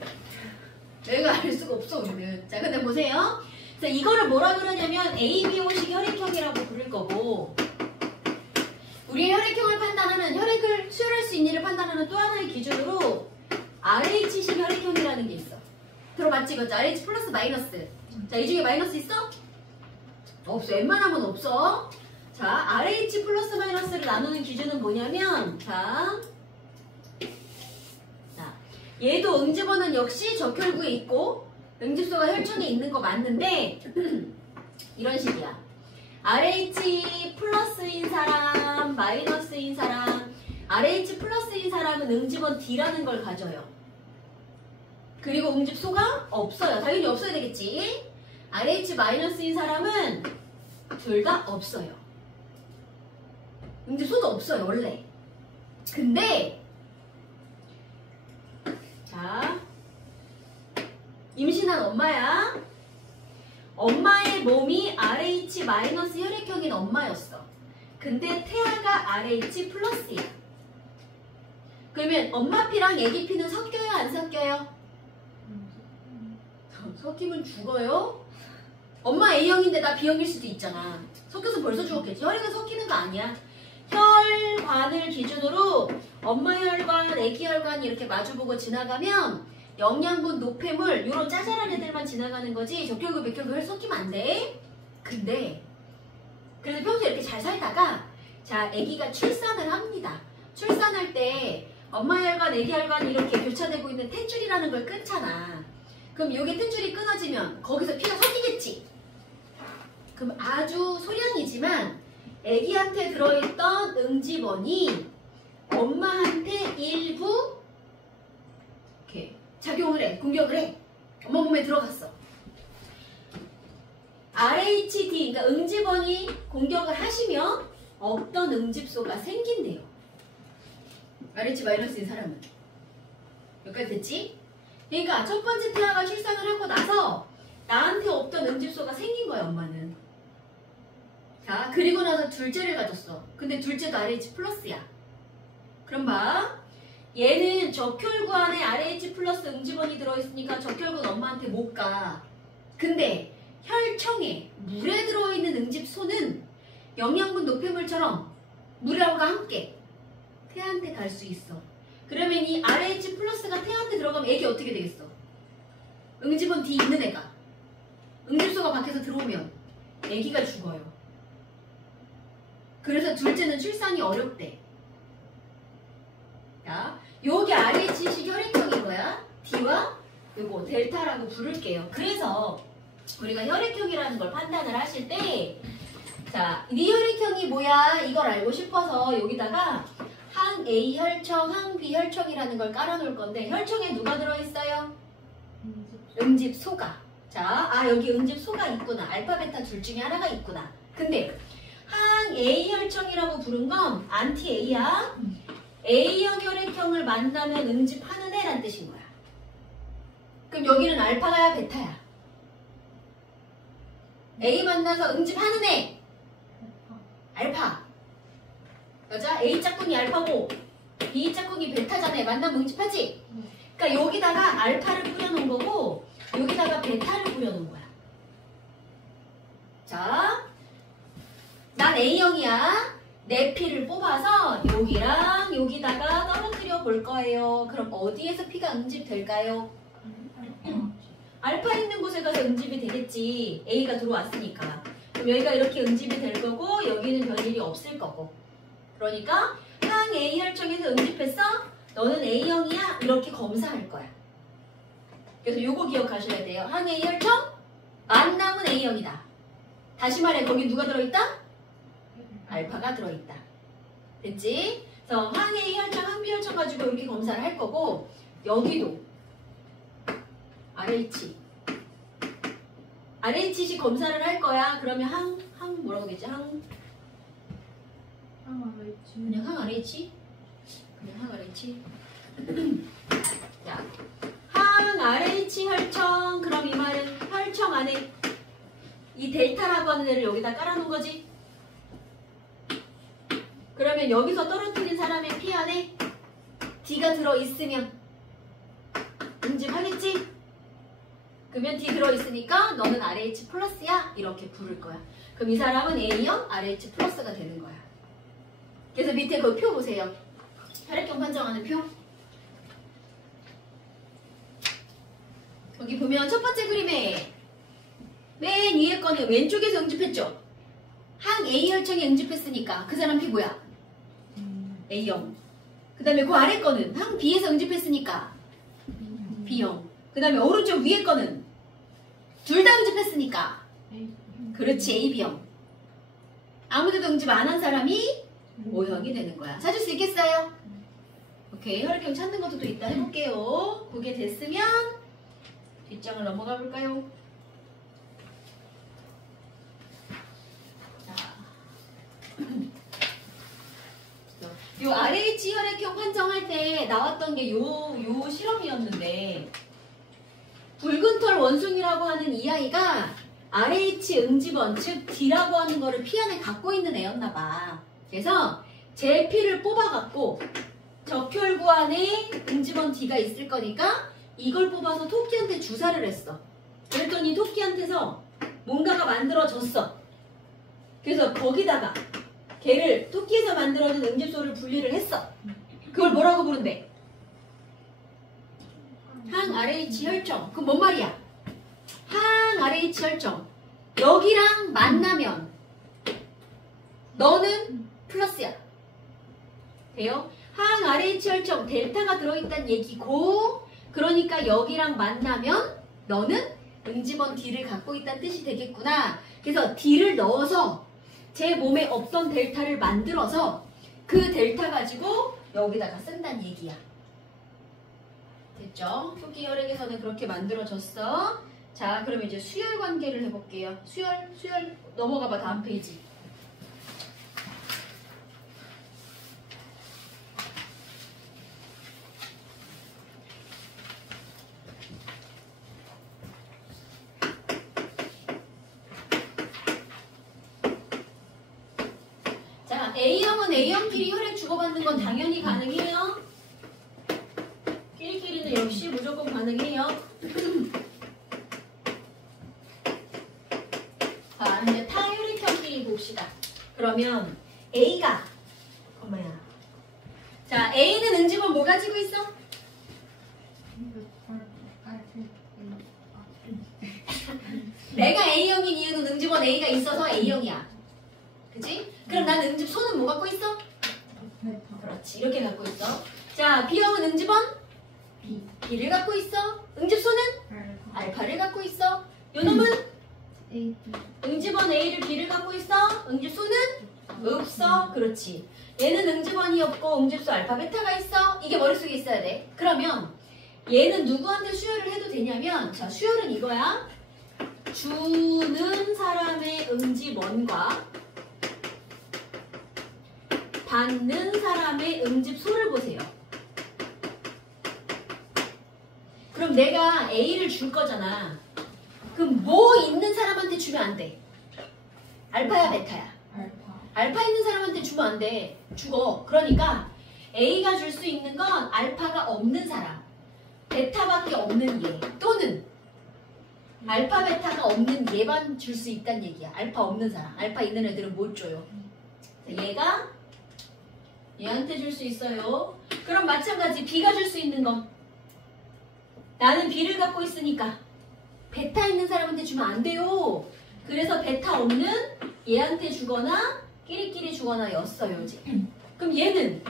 내가 알 수가 없어 우리는. 자, 근데 보세요. 그래서 이거를 뭐라 그러냐면 ABO식 혈액형이라고 부를 거고, 우리의 혈액형을 판단하는, 혈액을 수혈할 수 있는지를 판단하는 또 하나의 기준으로 RH식 혈액형이라는 게 있어. 들어봤지? 이거죠? RH 플러스 마이너스. 자, 이 중에 마이너스 있어? 없어. 웬만하면 없어. 자, RH 플러스 마이너스를 나누는 기준은 뭐냐면, 자, 얘도 응집원은 역시 적혈구에 있고 응집소가 혈청에 있는 거 맞는데 이런 식이야. RH 플러스인 사람, 마이너스인 사람, RH 플러스인 사람은 응집원 D라는 걸 가져요. 그리고 응집소가 없어요. 당연히 없어야 되겠지. RH 마이너스인 사람은 둘 다 없어요. 응집소도 없어요, 원래. 근데 자, 임신한 엄마야. 엄마의 몸이 RH 마이너스 혈액형인 엄마였어. 근데 태아가 RH 플러스야. 그러면 엄마 피랑 애기 피는 섞여요, 안 섞여요? 섞이면 죽어요? 엄마 A형인데 나 B형일 수도 있잖아. 섞여서 벌써 죽었겠지. 혈액은 섞이는 거 아니야. 혈관을 기준으로 엄마 혈관, 애기 혈관이 이렇게 마주보고 지나가면 영양분, 노폐물 이런 짜잘한 애들만 지나가는 거지 적혈구, 백혈구 혈 섞이면 안 돼. 근데 그래서 평소에 이렇게 잘 살다가 자, 애기가 출산을 합니다. 출산할 때 엄마 혈관, 애기 혈관이 이렇게 교차되고 있는 탯줄이라는 걸 끊잖아. 그럼 여기 탯줄이 끊어지면 거기서 피가 섞이겠지. 그럼 아주 소량이지만 애기한테 들어있던 응집원이 엄마한테 일부 이렇게 작용을 해, 공격을 해. 엄마 몸에 들어갔어. RHD, 그러니까 응집원이 공격을 하시면 어떤 응집소가 생긴대요. RH 마이너스인 사람은. 여기까지 됐지? 그러니까 첫 번째 태아가 출산을 하고 나서 나한테 없던 응집소가 생긴 거야, 엄마는. 자, 그리고 나서 둘째를 가졌어. 근데 둘째도 RH 플러스야. 그럼 봐. 얘는 적혈구 안에 RH 플러스 응집원이 들어있으니까 적혈구는 엄마한테 못 가. 근데 혈청에 물에 들어있는 응집소는 영양분 노폐물처럼 물하고 함께 태아한테 갈 수 있어. 그러면 이 RH 플러스가 태아한테 들어가면 애기 어떻게 되겠어? 응집원 D 있는 애가. 응집소가 밖에서 들어오면 애기가 죽어요. 그래서 둘째는 출산이 어렵대. 자, 요게 RH식 혈액형인 거야. D와 요거 델타라고 부를게요. 그래서 우리가 혈액형이라는 걸 판단을 하실 때 자, 네 혈액형이 뭐야? 이걸 알고 싶어서 여기다가 항 A 혈청, 항 B 혈청이라는 걸 깔아놓을 건데 혈청에 누가 들어있어요? 응집소가. 자, 여기 응집소가 있구나. 알파, 베타 둘 중에 하나가 있구나. 근데 항 A 혈청이라고 부른 건 안티 A야. A형 혈액형을 만나면 응집하는 애란 뜻인 거야. 그럼 여기는 알파야, 베타야? A 만나서 응집하는 애. 알파. 여자 A 짝꿍이 알파고 B 짝꿍이 베타잖아. 만나면 응집하지? 그러니까 여기다가 알파를 뿌려놓은 거고 여기다가 베타를 뿌려놓은 거야. 자, 난 A형이야. 내 피를 뽑아서 여기랑 여기다가 떨어뜨려 볼 거예요. 그럼 어디에서 피가 응집될까요? 알파 있는 곳에 가서 응집이 되겠지. A가 들어왔으니까. 그럼 여기가 이렇게 응집이 될 거고 여기는 별일이 없을 거고. 그러니까 항 A 혈청에서 응집했어? 너는 A형이야? 이렇게 검사할 거야. 그래서 요거 기억하셔야 돼요. 항 A 혈청 만남은 A형이다. 다시 말해 거기 누가 들어있다? 알파가 들어있다. 됐지? 그래서 항 A 혈청, 항 B 혈청 가지고 이렇게 검사를 할 거고 여기도 RH식 검사를 할 거야. 그러면 항 뭐라고 되지? 항 RH. 그냥 항 RH? 그냥 항 RH. 자, 항 RH 혈청. 그럼 이 말은 혈청 안에 이 델타라고 하는 애를 여기다 깔아놓은 거지? 그러면 여기서 떨어뜨린 사람의 피 안에 D가 들어있으면 응집하겠지? 그러면 D 들어있으니까 너는 RH 플러스야 이렇게 부를 거야. 그럼 이 사람은 A형 RH 플러스가 되는 거야. 그래서 밑에 그 표 보세요. 혈액형 판정하는 표. 여기 보면 첫 번째 그림에 맨 위에 거는 왼쪽에서 응집했죠. 항 A 혈청에 응집했으니까 그 사람 피 뭐야? A형. 그 다음에 그 아래 거는 항 B에서 응집했으니까 B형. 그 다음에 오른쪽 위에 거는 둘 다 응집했으니까 그렇지 AB형. 아무데도 응집 안 한 사람이 O형이 되는 거야. 찾을 수 있겠어요? 오케이. 혈액형 찾는 것도 또 이따 해볼게요. 그게 됐으면 뒷장을 넘어가 볼까요? 요 RH 혈액형 판정할 때 나왔던 게 요 실험이었는데 붉은 털 원숭이라고 하는 이 아이가 RH 응집원 즉 D라고 하는 거를 피 안에 갖고 있는 애였나 봐. 그래서 제 피를 뽑아갖고 적혈구 안에 응집원 D가 있을 거니까 이걸 뽑아서 토끼한테 주사를 했어. 그랬더니 토끼한테서 뭔가가 만들어졌어. 그래서 거기다가 걔를 토끼에서 만들어진 응집소를 분리를 했어. 그걸 뭐라고 부른대? 항 RH 혈청. 그럼 뭔 말이야? 항 RH 혈청. 여기랑 만나면 너는 플러스야. 돼요? 항 RH 혈청 델타가 들어있다는 얘기고 그러니까 여기랑 만나면 너는 응집원 D를 갖고 있다는 뜻이 되겠구나. 그래서 D를 넣어서 제 몸에 없던 델타를 만들어서 그 델타 가지고 여기다가 쓴다는 얘기야. 됐죠? 토끼 혈액에서는 그렇게 만들어졌어. 자, 그럼 이제 수열 관계를 해볼게요. 수열 넘어가봐. 다음 페이지. 자, A형은 A형끼리 혈액 주고받는 건 당연히 가능해요. 끼리끼리는 역시 무조건 가능해요. 자, 이제 타 혈액형끼리 봅시다. 그러면 A가 엄마야. 자, A는 응집원 뭐 가지고 있어? 내가 A형인 이유는 응집원 A가 있어서 A형이야. 그치? 그럼 난 응집소는 뭐 갖고 있어? 그렇지. 이렇게 갖고 있어. 자, B형은 응집원? B를 갖고 있어. 응집소는? 알파를 갖고 있어. 요놈은? 응집원 A를 B를 갖고 있어. 응집소는? 없어. 그렇지. 얘는 응집원이 없고 응집소 알파 베타가 있어. 이게 머릿속에 있어야 돼. 그러면 얘는 누구한테 수혈을 해도 되냐면 자, 수혈은 이거야. 주는 사람의 응집원과 받는 사람의 응집소를 보세요. 그럼 내가 A를 줄 거잖아. 그럼 뭐 있는 사람한테 주면 안 돼? 알파야 베타야? 알파 있는 사람한테 주면 안 돼. 죽어. 그러니까 A가 줄 수 있는 건 알파가 없는 사람. 베타밖에 없는 얘. 또는 알파 베타가 없는 얘만 줄 수 있다는 얘기야. 알파 없는 사람. 알파 있는 애들은 못 줘요. 얘가 얘한테 줄 수 있어요. 그럼 마찬가지 B가 줄 수 있는 건 나는 B를 갖고 있으니까 베타 있는 사람한테 주면 안 돼요. 그래서 베타 없는 얘한테 주거나 끼리끼리 주거나 였어요. 그럼 얘는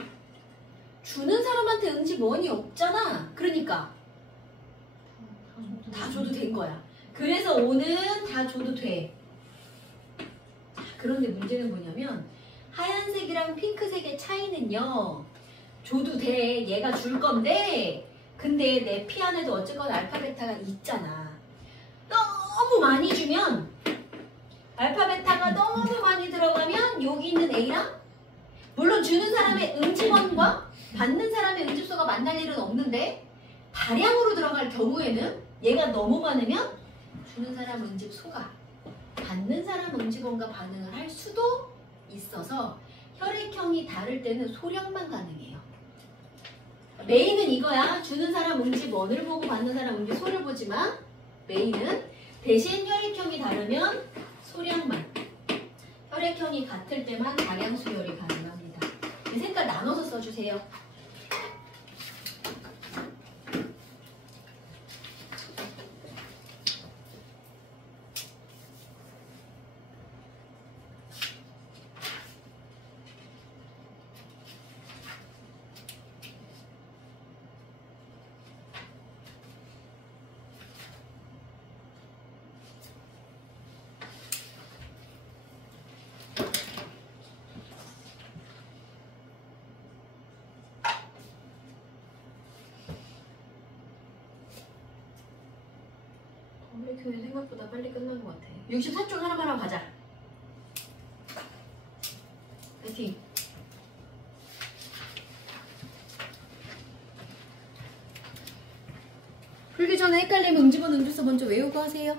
주는 사람한테 응집원이 없잖아. 그러니까 다 줘도 된 거야. 그래서 O는 다 줘도 돼. 그런데 문제는 뭐냐면 하얀색이랑 핑크색의 차이는요. 줘도 돼. 얘가 줄 건데 근데 내 피 안에도 어쨌건 알파 베타가 있잖아. 너무 많이 주면 알파 베타가 너무 많이 들어가면 여기 있는 A랑 물론 주는 사람의 응집원과 받는 사람의 응집소가 만날 일은 없는데 다량으로 들어갈 경우에는 얘가 너무 많으면 주는 사람 응집소가 받는 사람 응집원과 반응을 할 수도 있어서 혈액형이 다를 때는 소량만 가능해요. 메인은 이거야. 주는 사람 응집원을 보고 받는 사람 응집소를 보지만 메인은. 대신 혈액형이 다르면 소량만. 혈액형이 같을 때만 다량 수혈이 가능합니다. 색깔 나눠서 써주세요. 혈액형이 생각보다 빨리 끝난 것 같아. 64쪽 하나만 하고 가자. 파이팅. 풀기 전에 헷갈리면 응집원 응주서 먼저 외우고 하세요.